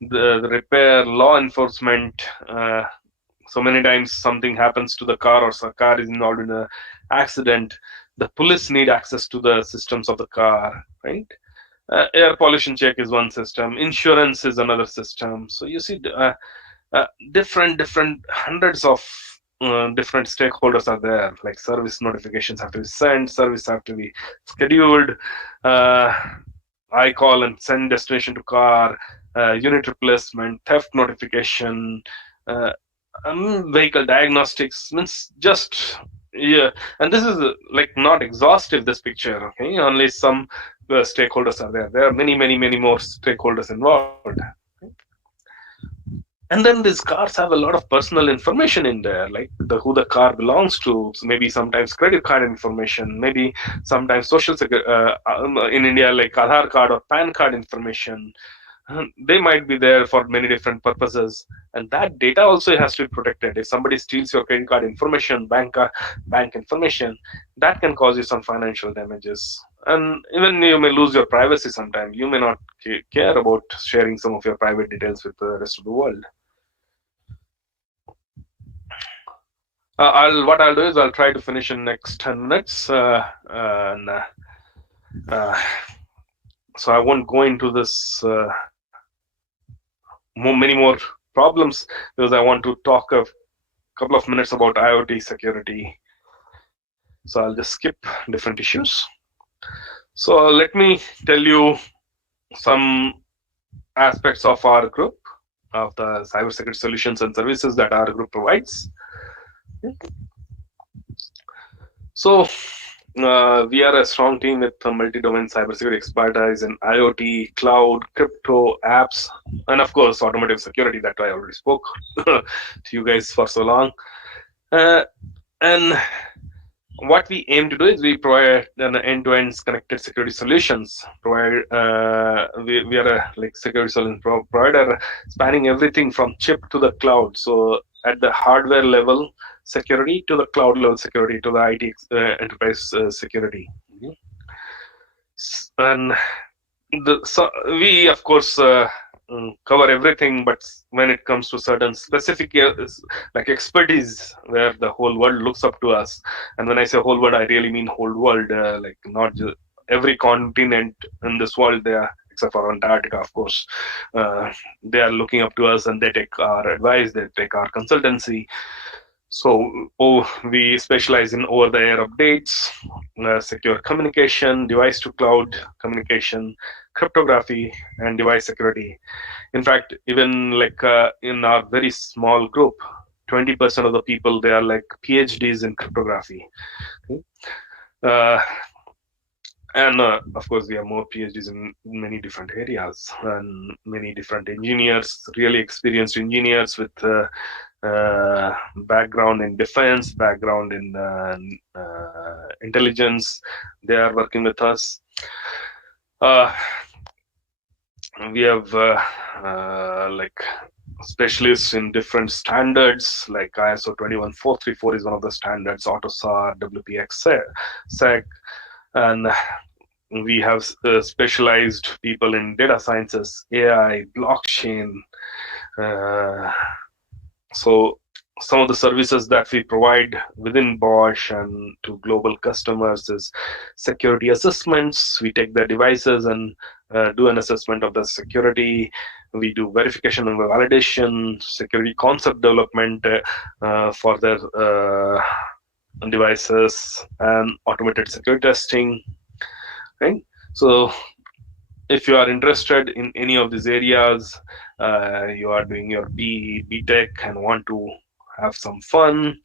The repair, law enforcement, so many times something happens to the car or a car is involved in an accident, the police need access to the systems of the car, right? Air pollution check is one system, insurance is another system. So you see different hundreds of different stakeholders are there. Like service notifications have to be sent, service have to be scheduled, uh, I call and send destination to car, unit replacement, theft notification, uh, vehicle diagnostics, means just, yeah. And this is like not exhaustive, this picture, okay? Only some stakeholders are there. There are many more stakeholders involved. And then these cars have a lot of personal information in there, like who the car belongs to. So maybe sometimes credit card information, maybe sometimes in India, like Aadhaar card or PAN card information. They might be there for many different purposes, and that data also has to be protected. If somebody steals your credit card information, bank information, that can cause you some financial damages, and even you may lose your privacy sometime. You may not care about sharing some of your private details with the rest of the world. What I'll do is I'll try to finish in next 10 minutes, and so I won't go into this many more problems, because I want to talk a couple of minutes about IoT security. So I'll just skip different issues. So let me tell you some aspects of our group, of the cybersecurity solutions and services that our group provides. So we are a strong team with a multi-domain cybersecurity expertise in IoT, cloud, crypto, apps, and of course automotive security that I already spoke to you guys for so long. And what we aim to do is we provide an end-to-end connected security solutions. We are a like security solution provider spanning everything from chip to the cloud. So at the hardware level security to the cloud level security to the IT enterprise security. And we of course cover everything, but when it comes to certain specific like expertise where the whole world looks up to us, and when I say whole world, I really mean whole world, like not just every continent in this world there, except for Antarctica, of course. They are looking up to us and they take our advice, they take our consultancy. So we specialize in over-the-air updates, secure communication, device-to-cloud communication, cryptography, and device security. In fact, even like in our very small group, 20% of the people, they are like PhDs in cryptography. Okay? And of course, we have more PhDs in many different areas, and many different engineers, really experienced engineers with background in defense, background in intelligence. They are working with us. We have like specialists in different standards, like ISO 21434 is one of the standards, AUTOSAR, WPX-SEC, and we have specialized people in data sciences, AI, blockchain. So some of the services that we provide within Bosch and to global customers is security assessments. We take their devices and do an assessment of the security. We do verification and validation, security concept development for their devices, and automated security testing. Right? So if you are interested in any of these areas, you are doing your B.Tech and want to have some fun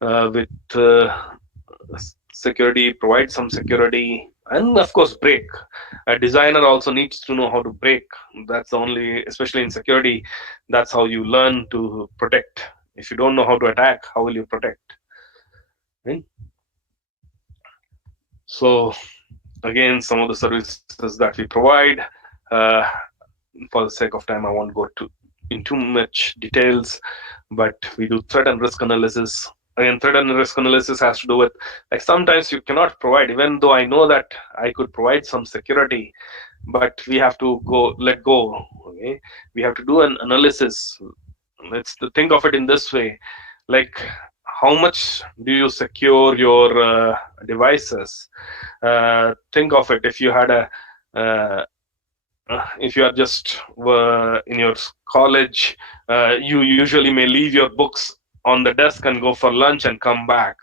with security, provide some security, and of course break. A designer also needs to know how to break. That's the only, especially in security, that's how you learn to protect. If you don't know how to attack, how will you protect, right? So again, some of the services that we provide, uh, for the sake of time I won't go in too much details, but we do threat and risk analysis. Again, threat and risk analysis has to do with, like, sometimes you cannot provide, even though I know that I could provide some security, but we have to let go. Okay, we have to do an analysis. Let's think of it in this way, like, how much do you secure your devices? Think of it, if you had a if you are just in your college, you usually may leave your books on the desk and go for lunch and come back.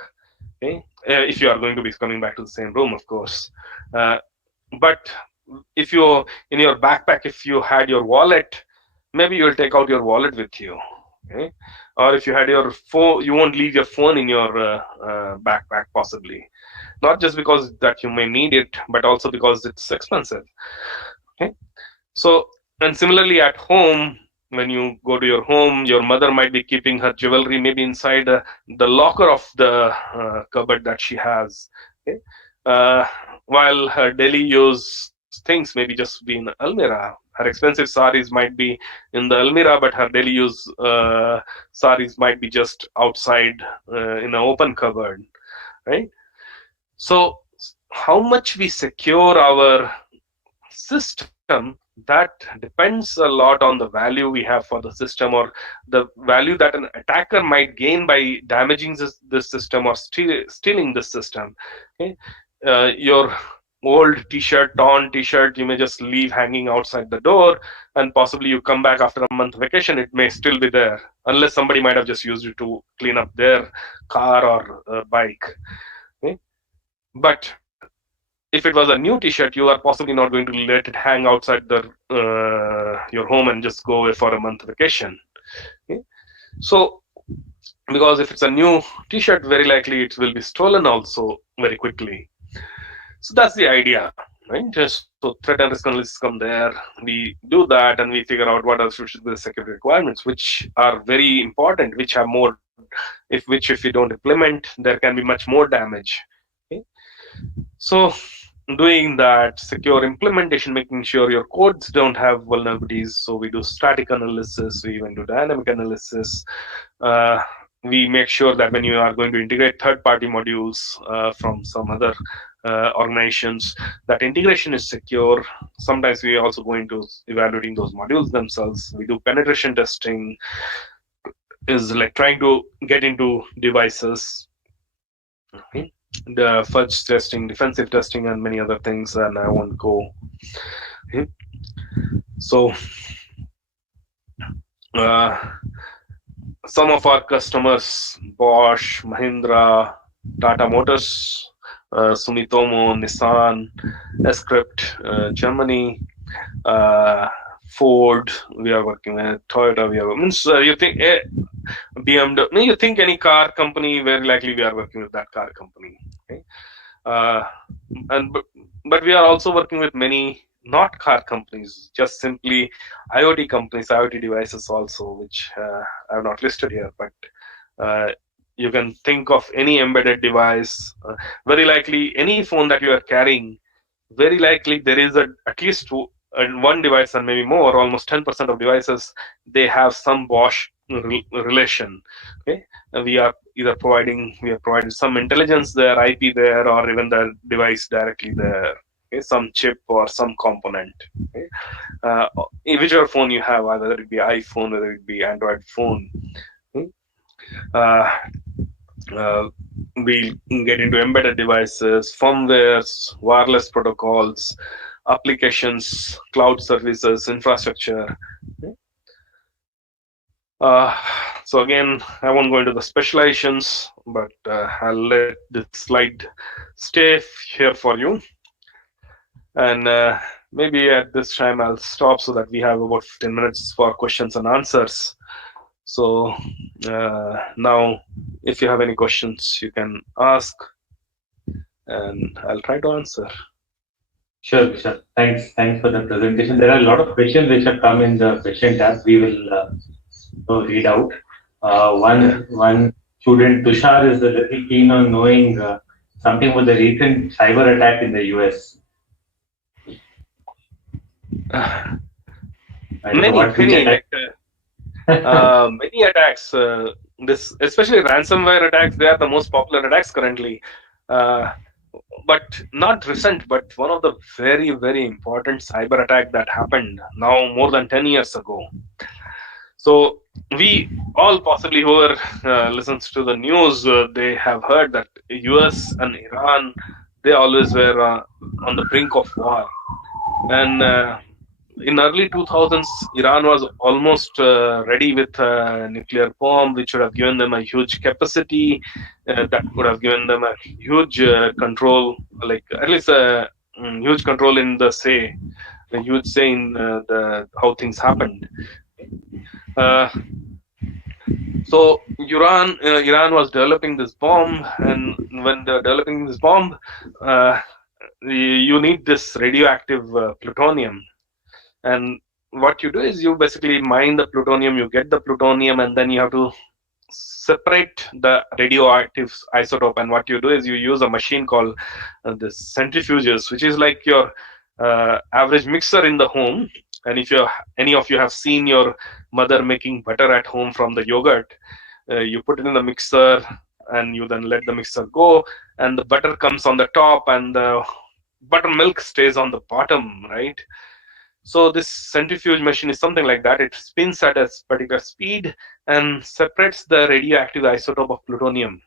Okay, if you are going to be coming back to the same room, of course. But if you, in your backpack, if you had your wallet, maybe you will take out your wallet with you. Okay, or if you had your phone, you won't leave your phone in your backpack, possibly. Not just because that you may need it, but also because it's expensive. Okay, so, and similarly at home, when you go to your home, your mother might be keeping her jewelry maybe inside the locker of the cupboard that she has. Okay, uh, while her daily use things maybe just be in almirah. Her expensive saris might be in the almirah, but her daily use saris might be just outside in an open cupboard, right? So how much we secure our system, that depends a lot on the value we have for the system, or the value that an attacker might gain by damaging this system, or stealing this system. Okay, your old t-shirt, torn t-shirt, you may just leave hanging outside the door, and possibly you come back after a month vacation, it may still be there, unless somebody might have just used it to clean up their car or bike. Okay, but if it was a new t-shirt, you are possibly not going to let it hang outside your home and just go away for a month vacation. Okay? So, because if it's a new t-shirt, very likely it will be stolen also very quickly. So that's the idea, right? Just so threat and risk analysis come there. We do that and we figure out what are the security requirements, which are very important, which have more, if you don't implement, there can be much more damage. Okay? So doing that secure implementation, making sure your codes don't have vulnerabilities. So we do static analysis, we even do dynamic analysis. We make sure that when you are going to integrate third-party modules from some other organizations, that integration is secure. Sometimes we also go into evaluating those modules themselves. We do penetration testing, is like trying to get into devices. Okay, the fudge testing, defensive testing, and many other things, and I won't go. Okay. So some of our customers, Bosch, Mahindra, Tata Motors, Sumitomo, Nissan, Script, Germany, Ford, we are working with Toyota. We are, means you think BMW. You think any car company, very likely we are working with that car company. Okay? But we are also working with many not car companies, just simply IoT companies, IoT devices also, which I have not listed here, but you can think of any embedded device. Very likely any phone that you are carrying, very likely there is at least one device, and maybe more, almost 10% of devices, they have some Bosch relation. Okay, and we are providing some intelligence there, IP there, or even the device directly there. Okay, some chip or some component. Okay, whichever phone you have, whether it be iPhone, whether it be Android phone. Okay? We'll get into embedded devices, firmwares, wireless protocols, applications, cloud services, infrastructure. Okay? So again, I won't go into the specializations, but I'll let this slide stay here for you. And maybe at this time I'll stop so that we have about 15 minutes for questions and answers. So now, if you have any questions, you can ask, and I'll try to answer. Sure, sure. Thanks for the presentation. There are a lot of questions which have come in the question tab. We will read out. One student, Tushar, is very keen on knowing something about the recent cyber attack in the US. I don't know Many, which many, attack. many attacks. This, especially ransomware attacks, they are the most popular attacks currently. Uh, but not recent, but one of the very, very important cyber attack that happened now more than 10 years ago. So we all possibly whoever listens to the news, they have heard that US and Iran, they always were on the brink of war. And in early 2000s, Iran was almost ready with a nuclear bomb, which would have given them a huge capacity, that would have given them a huge control, like at least a huge control in the say, a huge say in the how things happened. Uh, so Iran was developing this bomb, and when they're developing this bomb, uh, you need this radioactive plutonium. And what you do is you basically mine the plutonium, you get the plutonium, and then you have to separate the radioactive isotope. And what you do is you use a machine called the centrifuges, which is like your average mixer in the home. And if any of you have seen your mother making butter at home from the yogurt, you put it in the mixer and you then let the mixer go, and the butter comes on the top and the buttermilk stays on the bottom, right? So this centrifuge machine is something like that. It spins at a particular speed and separates the radioactive isotope of plutonium.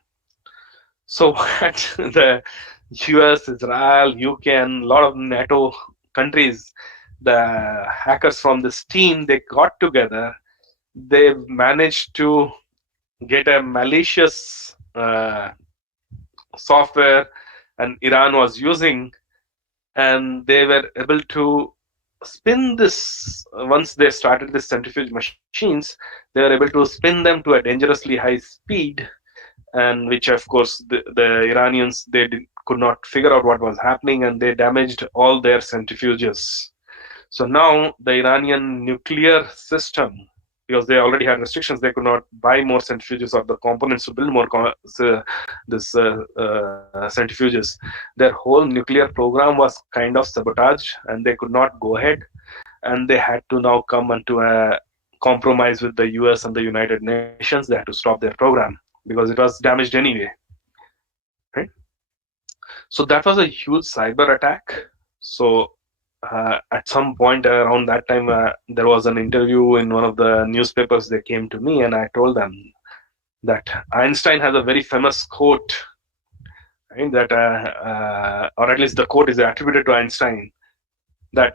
So what the US, Israel, UK, and a lot of NATO countries, the hackers from this team, they got together. They managed to get a malicious software, and Iran was using, and they were able to spin this. Once they started this centrifuge machines, they were able to spin them to a dangerously high speed, and which of course the Iranians, could not figure out what was happening, and they damaged all their centrifuges. So now the Iranian nuclear system, because they already had restrictions, they could not buy more centrifuges or the components to build more centrifuges. Their whole nuclear program was kind of sabotaged, and they could not go ahead, and they had to now come into a compromise with the US and the United Nations. They had to stop their program because it was damaged anyway. Right? So that was a huge cyber attack. So at some point around that time, there was an interview in one of the newspapers. They came to me, and I told them that Einstein has a very famous quote, right? That, or at least the quote is attributed to Einstein, that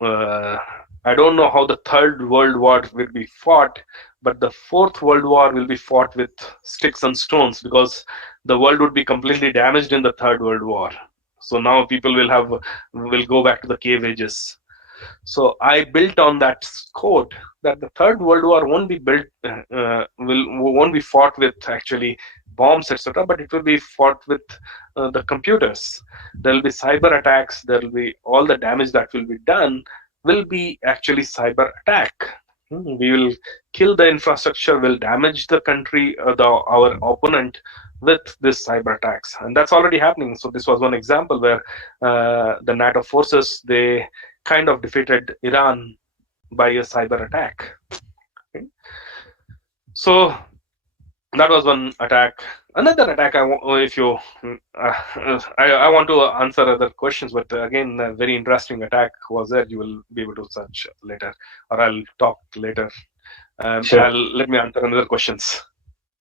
I don't know how the Third World War will be fought, but the Fourth World War will be fought with sticks and stones, because the world would be completely damaged in the Third World War. So now people will go back to the cave ages. So I built on that quote that the Third World War won't be won't be fought with actually bombs, etc., but it will be fought with the computers. There will be cyber attacks. There will be all the damage that will be done will be actually cyber attack. We will kill the infrastructure, will damage the country, our opponent, with this cyber attacks, and that's already happening. So this was one example where the NATO forces, they kind of defeated Iran by a cyber attack. Okay. So that was one attack. Another attack, I want to answer other questions, but again, a very interesting attack was there. You will be able to search later, or I'll talk later. Sure. Let me answer another questions.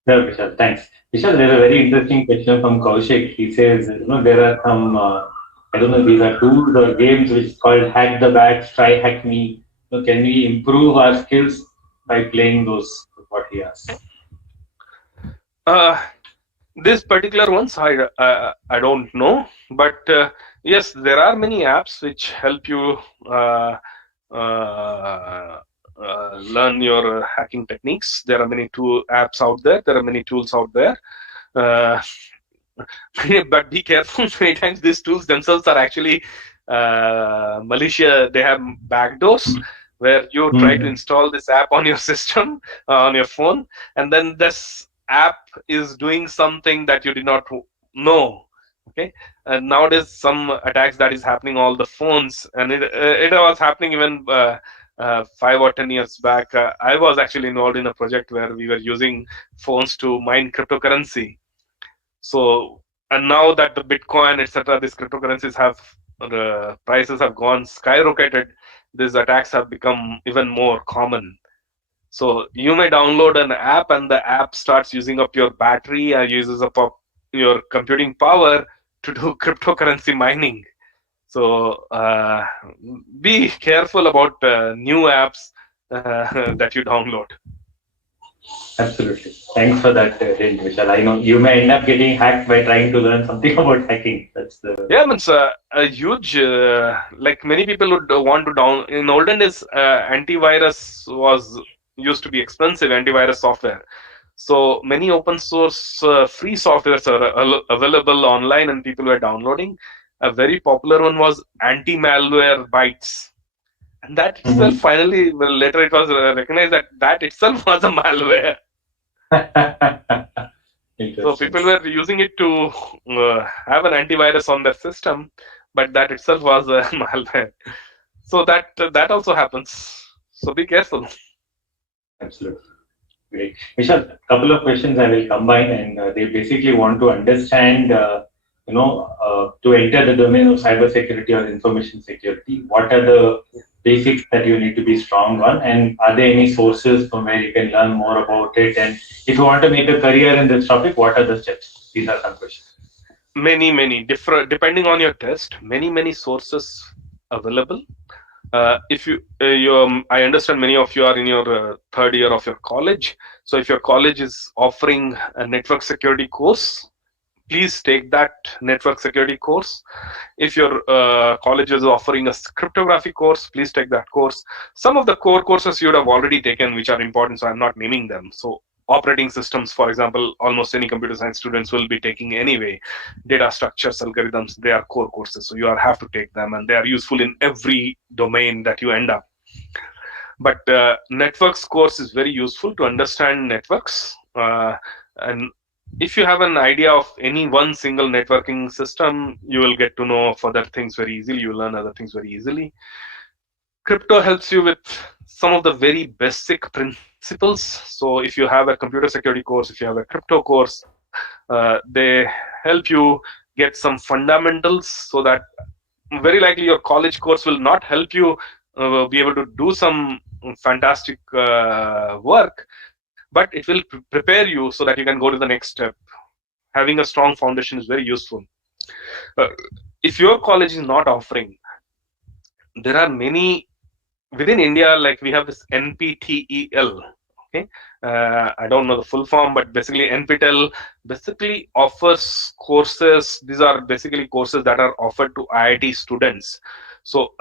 Sure, Vishal. Thanks. Vishal, there's a very interesting question from Kaushik. He says, there are some, I don't know, these are tools or games which is called Hack the Bats, Try Hack Me. So can we improve our skills by playing those? What he asks. This particular ones, I don't know, but yes, there are many apps which help you learn your hacking techniques. There are many apps out there. There are many tools out there. But be careful. Many times these tools themselves are actually malicious. They have backdoors where you try to install this app on your system, on your phone, and then this app is doing something that you did not know. Okay, and nowadays some attacks that is happening all the phones, and it was happening even 5 or 10 years back. I was actually involved in a project where we were using phones to mine cryptocurrency. So, and now that the Bitcoin, etc., these cryptocurrencies have the prices have gone skyrocketed, these attacks have become even more common. So you may download an app, and the app starts using up your battery and uses up your computing power to do cryptocurrency mining. So be careful about new apps that you download. Absolutely. Thanks for that hint, Vishal. I know you may end up getting hacked by trying to learn something about hacking. That's the It's a huge, like many people would want to down. In olden days, antivirus was used to be expensive, antivirus software. So many open source free softwares are available online and people were downloading. A very popular one was anti-malware bytes. And that itself finally, well, later it was recognized that that itself was a malware. So people were using it to have an antivirus on their system, but that itself was a malware. So that also happens. So be careful. Absolutely. Great. Vishal, a couple of questions I will combine, and they basically want to understand, to enter the domain of cybersecurity or information security, what are the basics that you need to be strong on, and are there any sources from where you can learn more about it? And if you want to make a career in this topic, what are the steps? These are some questions. Many different, depending on your test, many sources available. If I understand many of you are in your third year of your college. So if your college is offering a network security course, please take that network security course. If your college is offering a cryptography course, please take that course. Some of the core courses you would have already taken, which are important, so I'm not naming them. So operating systems, for example, almost any computer science students will be taking anyway. Data structures, algorithms, they are core courses, so you have to take them, and they are useful in every domain that you end up. But networks course is very useful to understand networks, and if you have an idea of any one single networking system, you will get to know further things very easily. You will learn other things very easily. Crypto helps you with some of the very basic principles. So if you have a computer security course, if you have a crypto course, they help you get some fundamentals, so that very likely your college course will not help you be able to do some fantastic work, but it will prepare you so that you can go to the next step. Having a strong foundation is very useful. If your college is not offering, there are many within India, like we have this NPTEL. Okay, I don't know the full form, but basically NPTEL basically offers courses. These are basically courses that are offered to IIT students. So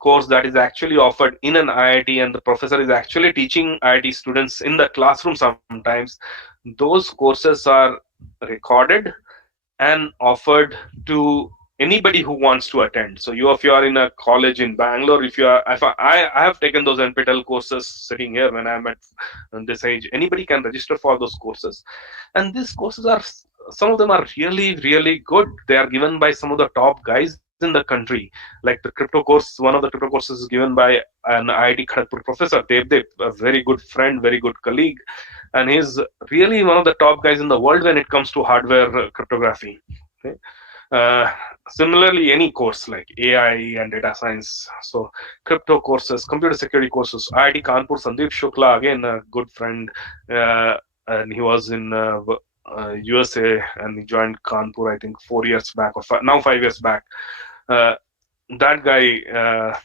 course that is actually offered in an IIT, and the professor is actually teaching IIT students in the classroom sometimes. Those courses are recorded and offered to anybody who wants to attend. So if you are in a college in Bangalore, I have taken those NPTEL courses sitting here when I'm at this age. Anybody can register for those courses, and these courses are, some of them are really good. They are given by some of the top guys in the country. Like the crypto course, one of the crypto courses is given by an IIT Kharagpur professor, Devdev, a very good friend, very good colleague, and he's really one of the top guys in the world when it comes to hardware cryptography. Okay. Similarly, any course like AI and data science, so crypto courses, computer security courses, IIT Kanpur, Sandeep Shukla, again a good friend, and he was in USA, and he joined Kanpur, I think 4 years back, or now 5 years back. That guy,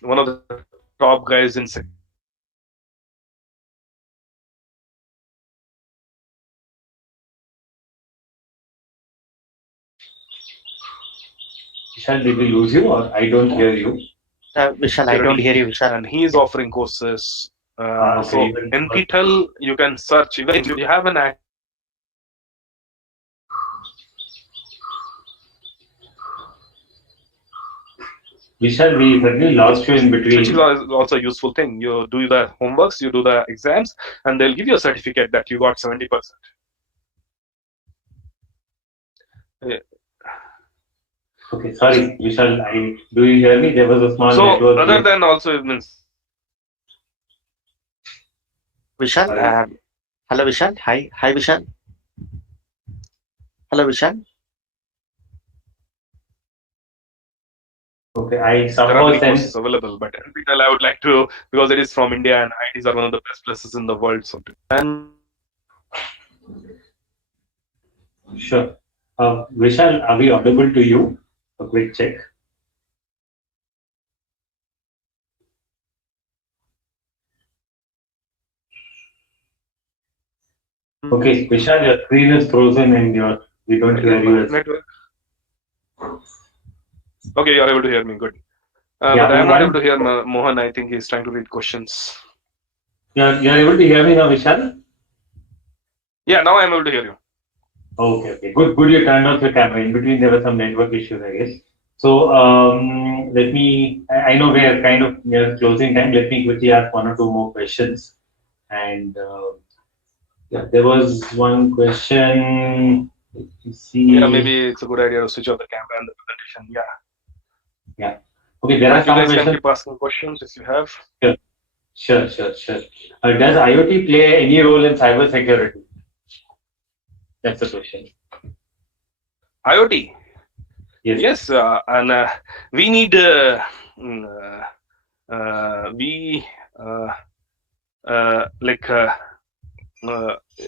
one of the top guys in Vishal, did we lose you, or I don't hear you? Vishal, I don't hear you, Vishal. and he is offering courses. Okay, So NPTEL, you can search. Even if you have an Vishal, we suddenly lost you in which between. is also a useful thing. You do the homeworks, you do the exams, and they'll give you a certificate that you got 70%. Yeah. Okay, sorry, Vishal, do you hear me? There was a small So network. other than also it means Vishal, Sorry. hello Vishal. Hi Vishal. Hello Vishal. Okay, I there are somehow many sense. courses available, but NPTEL I would like to, because it is from India and IITs are one of the best places in the world. So and Sure. Vishal, are we audible to you? A quick check. Okay, Vishal, your screen is frozen and we don't hear you. network. Okay, you are able to hear me. Good. Yeah, but I am not Mohan. able to hear Mohan. I think he's trying to read questions. You're able to hear me now, Vishal? Yeah, now I am able to hear you. Okay. Good. You turned off your camera. In between, there were some network issues, I guess. So let me. I know we are kind of near closing time. Let me quickly ask one or two more questions. And yeah, there was one question. Let me see. Yeah, maybe it's a good idea to switch off the camera and the presentation. Yeah. Okay, there are You some guys can questions. keep asking questions if you have. Sure. Does IoT play any role in cybersecurity? That's the question. IoT. Yes. Yes, and we need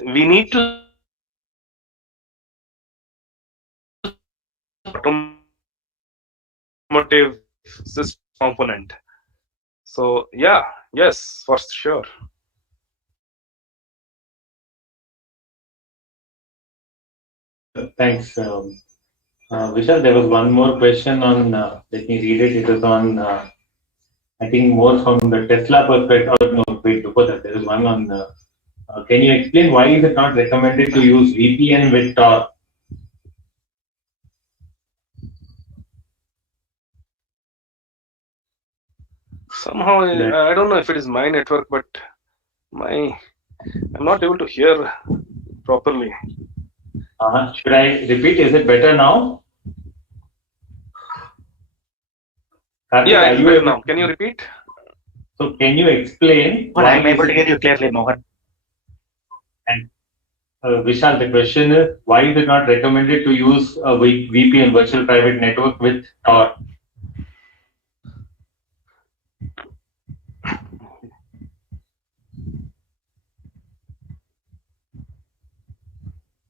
we need to automotive system component. So yeah, yes, for sure. Thanks. Vishal, there was one more question on, let me read it. It was on, I think more from the Tesla perspective. Oh, no, wait, before that, there is one on, can you explain why is it not recommended to use VPN with Tor? Somehow, I don't know if it is my network, but I'm not able to hear properly. Should I repeat? Is it better now? Karthik, Yeah, are it's you better able now. Can you repeat? So can you explain Well, why I'm able is to it, hear you clearly, Mohan. and Vishal, the question is, why is it not recommended to use a VPN, virtual private network, with Tor?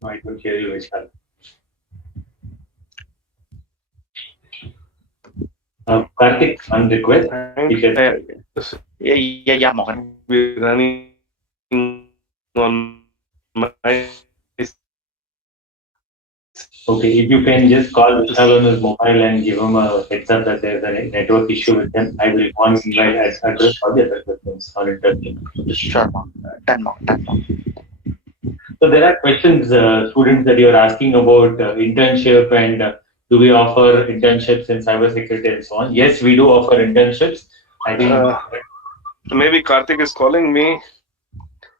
No, I could hear you, Vishal. Karthik, on request, you can Yeah, Mohan. be running on my Okay, if you can just call Vishal on his mobile and give him a heads up that there's a network issue with him, I will go on meanwhile address all the other questions on interview. Sure, Mohan. Done, Mohan. So there are questions, students, that you're asking about internship and do we offer internships in cybersecurity and so on. Yes, we do offer internships. I think maybe Karthik is calling me.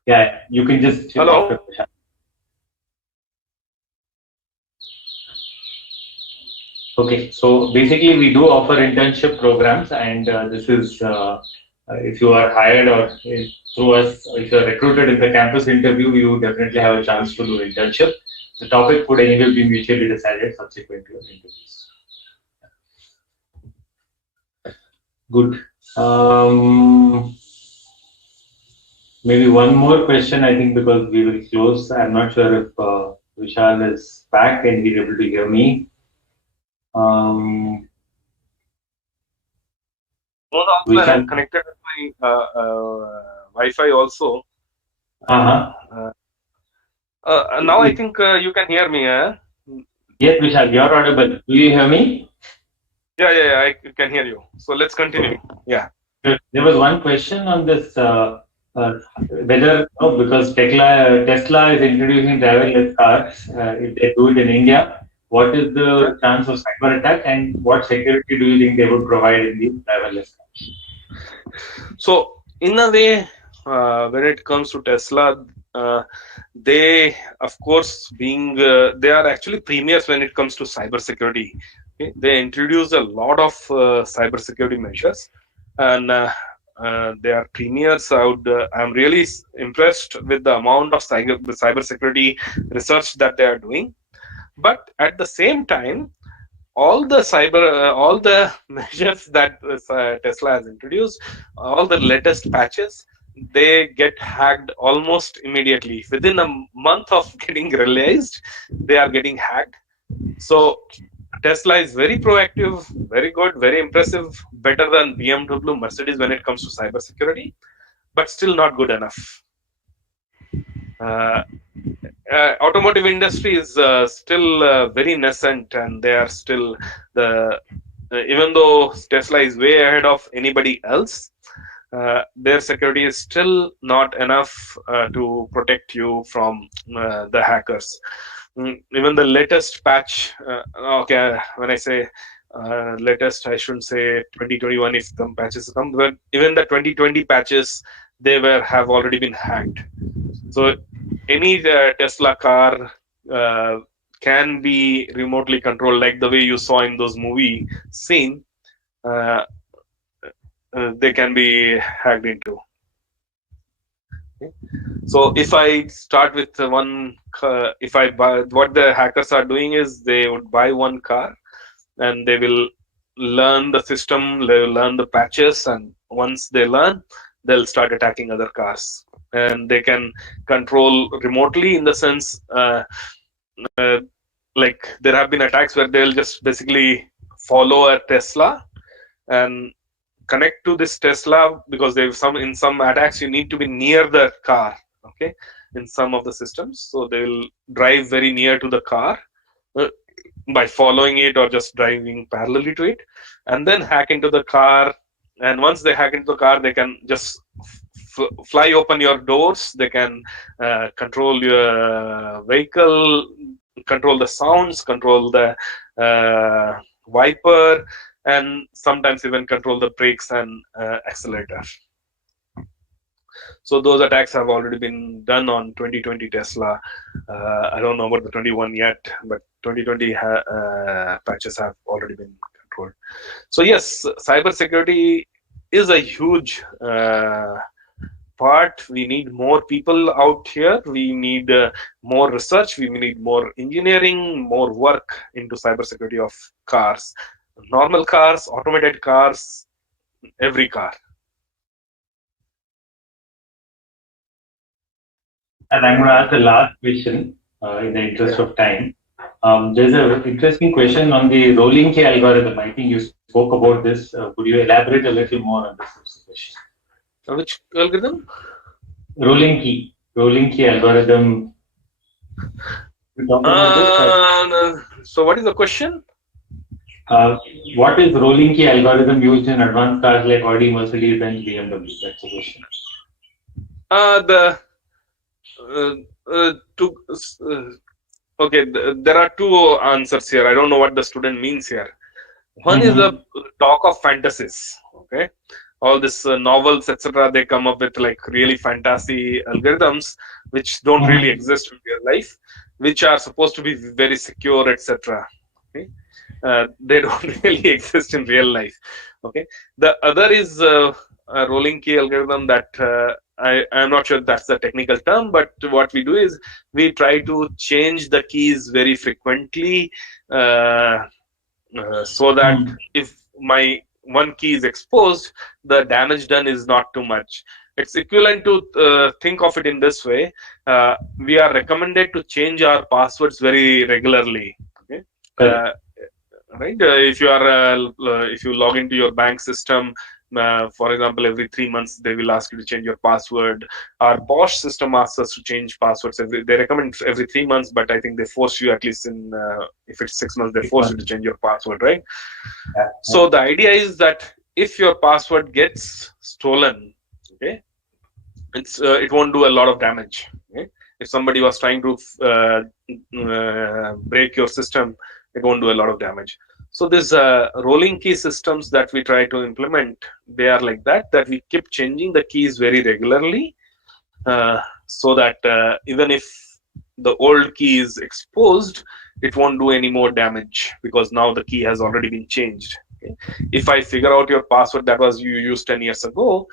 yeah, you can just Hello? talk to Vishal. Okay, so basically we do offer internship programs, and this is if you are hired or through us, if you are recruited in the campus interview, you definitely have a chance to do internship. The topic would anyway be mutually decided subsequent to your interviews. Good. Maybe one more question, I think, because we will close. I'm not sure if Vishal is back and he's able to hear me. I am connected with my Wi-Fi also. Now I think you can hear me. Yes, Vishal, you're audible. Do you hear me? Yeah, I can hear you. So let's continue. Yeah. There was one question on this whether because Tesla is introducing driverless cars, if they do it in India, what is the chance of cyber attack, and what security do you think they would provide in the driverless car? So in a way, when it comes to Tesla, they, of course, being they are actually premiers when it comes to cybersecurity. Okay? They introduce a lot of cybersecurity measures, and they are premiers out. I'm really impressed with the amount of cybersecurity research that they are doing. But at the same time, all the measures that Tesla has introduced, all the latest patches, they get hacked almost immediately. Within a month of getting released, they are getting hacked. So Tesla is very proactive, very good, very impressive, better than BMW, Mercedes when it comes to cybersecurity, but still not good enough. Automotive industry is still very nascent, and they are still even though Tesla is way ahead of anybody else, their security is still not enough to protect you from the hackers. Even the latest patch, okay, when I say latest, I shouldn't say 2021 if some patches come, but even the 2020 patches, they have already been hacked. So any Tesla car can be remotely controlled, like the way you saw in those movie scene. They can be hacked into. Okay. So if I start with one, if I buy, what the hackers are doing is they would buy one car, and they will learn the system, they will learn the patches, and once they learn, they'll start attacking other cars. And they can control remotely, in the sense like there have been attacks where they'll just basically follow a Tesla and connect to this Tesla, because in some attacks you need to be near the car, okay, in some of the systems. So they will drive very near to the car by following it or just driving parallelly to it, and then hack into the car. And once they hack into the car, they can just fly open your doors. They can control your vehicle, control the sounds, control the wiper, and sometimes even control the brakes and accelerator. So those attacks have already been done on 2020 Tesla. I don't know about the 21 yet, but 2020 patches have already been controlled. So yes, cybersecurity is a huge part. We need more people out here. We need more research. We need more engineering, more work into cybersecurity of cars, normal cars, automated cars, every car. And I'm going to ask the last question in the interest of time. There's an interesting question on the rolling key algorithm. I think you spoke about this. Could you elaborate a little more on this question? Which algorithm? Rolling key algorithm. So what is the question? What is rolling key algorithm used in advanced cars like Audi, Mercedes, and BMW? That's the question. Okay, there are two answers here. I don't know what the student means here. One is the talk of fantasies. Okay, all this novels, etc. They come up with like really fantasy algorithms which don't really exist in real life, which are supposed to be very secure, etc. Okay, they don't really exist in real life. Okay, the other is a rolling key algorithm that I'm not sure that's the technical term, but what we do is we try to change the keys very frequently so that if my one key is exposed, the damage done is not too much. It's equivalent to think of it in this way. We are recommended to change our passwords very regularly. Okay, right? If you log into your bank system, for example, every 3 months they will ask you to change your password. Our Bosc system asks us to change passwords. They recommend every 3 months, but I think they force you at least in if it's 6 months, they force you to change your password, right? So the idea is that if your password gets stolen, okay, it won't do a lot of damage. Okay? If somebody was trying to break your system it won't do a lot of damage. So this rolling key systems that we try to implement, they are like that we keep changing the keys very regularly, so that even if the old key is exposed, it won't do any more damage because now the key has already been changed. Okay? If I figure out your password that was you used 10 years ago,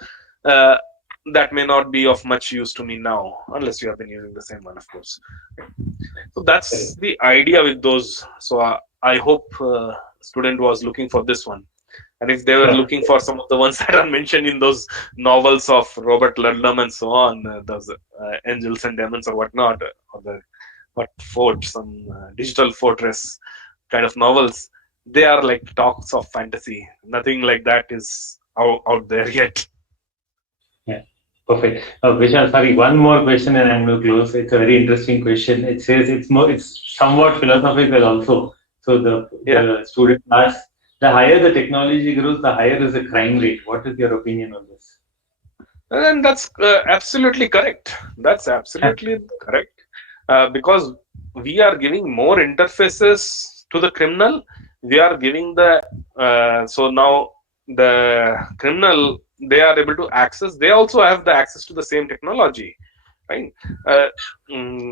that may not be of much use to me now, unless you have been using the same one, of course. So that's the idea with those. So I hope student was looking for this one. And if they were looking for some of the ones that are mentioned in those novels of Robert Ludlum and so on, those Angels and Demons or whatnot, or the some digital fortress kind of novels, they are like talks of fantasy. Nothing like that is out there yet. Yeah, perfect. Vishal, sorry, one more question and I'm going to close. It's a very interesting question. It says it's somewhat philosophical also. So the student asks, the higher the technology grows, the higher is the crime rate. What is your opinion on this? And that's absolutely correct. That's absolutely correct. Because we are giving more interfaces to the criminal. We are giving so now the criminal, they are able to access. They also have the access to the same technology, right?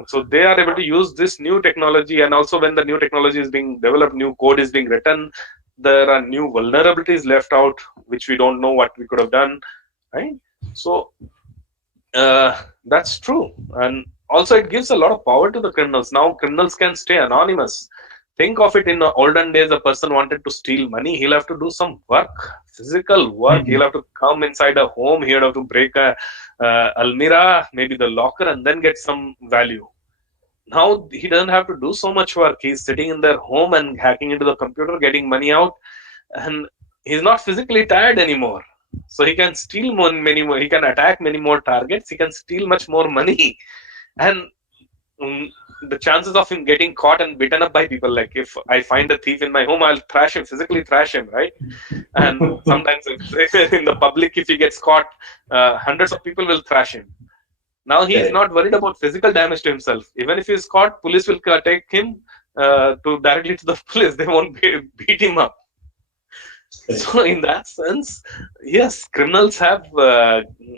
So they are able to use this new technology, and also when the new technology is being developed, new code is being written, there are new vulnerabilities left out which we don't know what we could have done, right? So that's true. And also it gives a lot of power to the criminals. Now criminals can stay anonymous. Think of it, in the olden days, a person wanted to steal money, he'll have to do some work, physical work. He'll have to come inside a home, he'll have to break a almirah, maybe the locker, and then get some value. Now he doesn't have to do so much work. He's sitting in their home and hacking into the computer, getting money out, and he's not physically tired anymore. So he can steal many more. He can attack many more targets. He can steal much more money, and the chances of him getting caught and beaten up by people, like if I find a thief in my home, I'll physically thrash him, right? And sometimes in the public, if he gets caught, hundreds of people will thrash him. Now he is not worried about physical damage to himself. Even if he is caught, police will take him directly to the police. They won't beat him up. So in that sense, yes, criminals have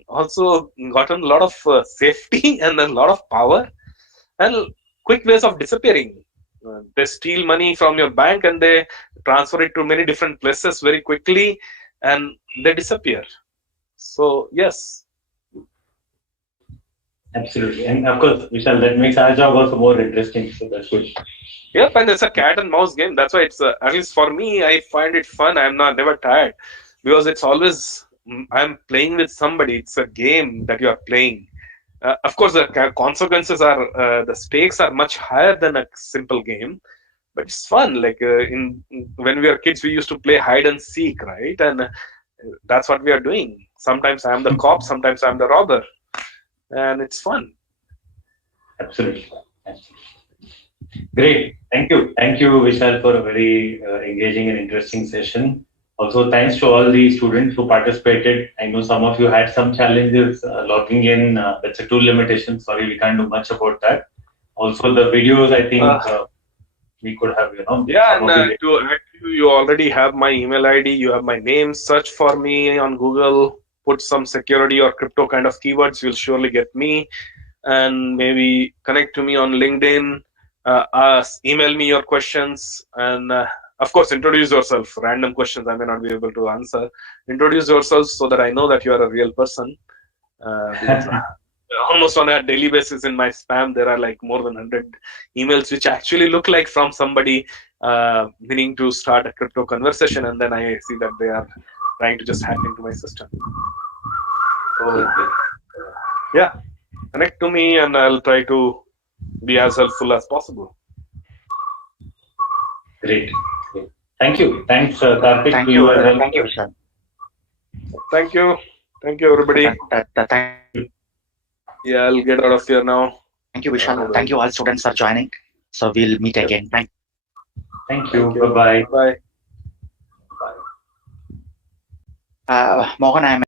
also gotten a lot of safety and a lot of power and quick ways of disappearing. They steal money from your bank and they transfer it to many different places very quickly, and they disappear. So yes. Absolutely. And of course, Vishal, that makes our job also more interesting. So that's good. Yep, and it's a cat and mouse game. That's why it's at least for me, I find it fun. I'm never tired because it's always I'm playing with somebody. It's a game that you are playing. Of course, the consequences are the stakes are much higher than a simple game, but it's fun. Like when we were kids, we used to play hide and seek, right? And that's what we are doing. Sometimes I'm the cop, sometimes I'm the robber, and it's fun. Absolutely. Great. Thank you, Vishal, for a very engaging and interesting session. Also, thanks to all the students who participated. I know some of you had some challenges logging in. That's a tool limitation. Sorry, we can't do much about that. Also, the videos, I think we could have, Yeah, and you already have my email ID. You have my name. Search for me on Google. Put some security or crypto kind of keywords. You'll surely get me. And maybe connect to me on LinkedIn. Email me your questions, and of course introduce yourself. Random questions I may not be able to answer. Introduce yourself so that I know that you are a real person. Almost on a daily basis in my spam there are like more than 100 emails which actually look like from somebody meaning to start a crypto conversation, and then I see that they are trying to just hack into my system. So yeah, connect to me and I'll try to be as helpful as possible. Great. Thank you. Thanks, Karthik. Thank you. Thank you, Vishal. Thank you. Thank you, everybody. Thank you. Yeah, I'll get out of here now. Thank you, Vishal. Thank you all students for joining. So we'll meet again. Thank you. Bye-bye. Bye. Mohan, I am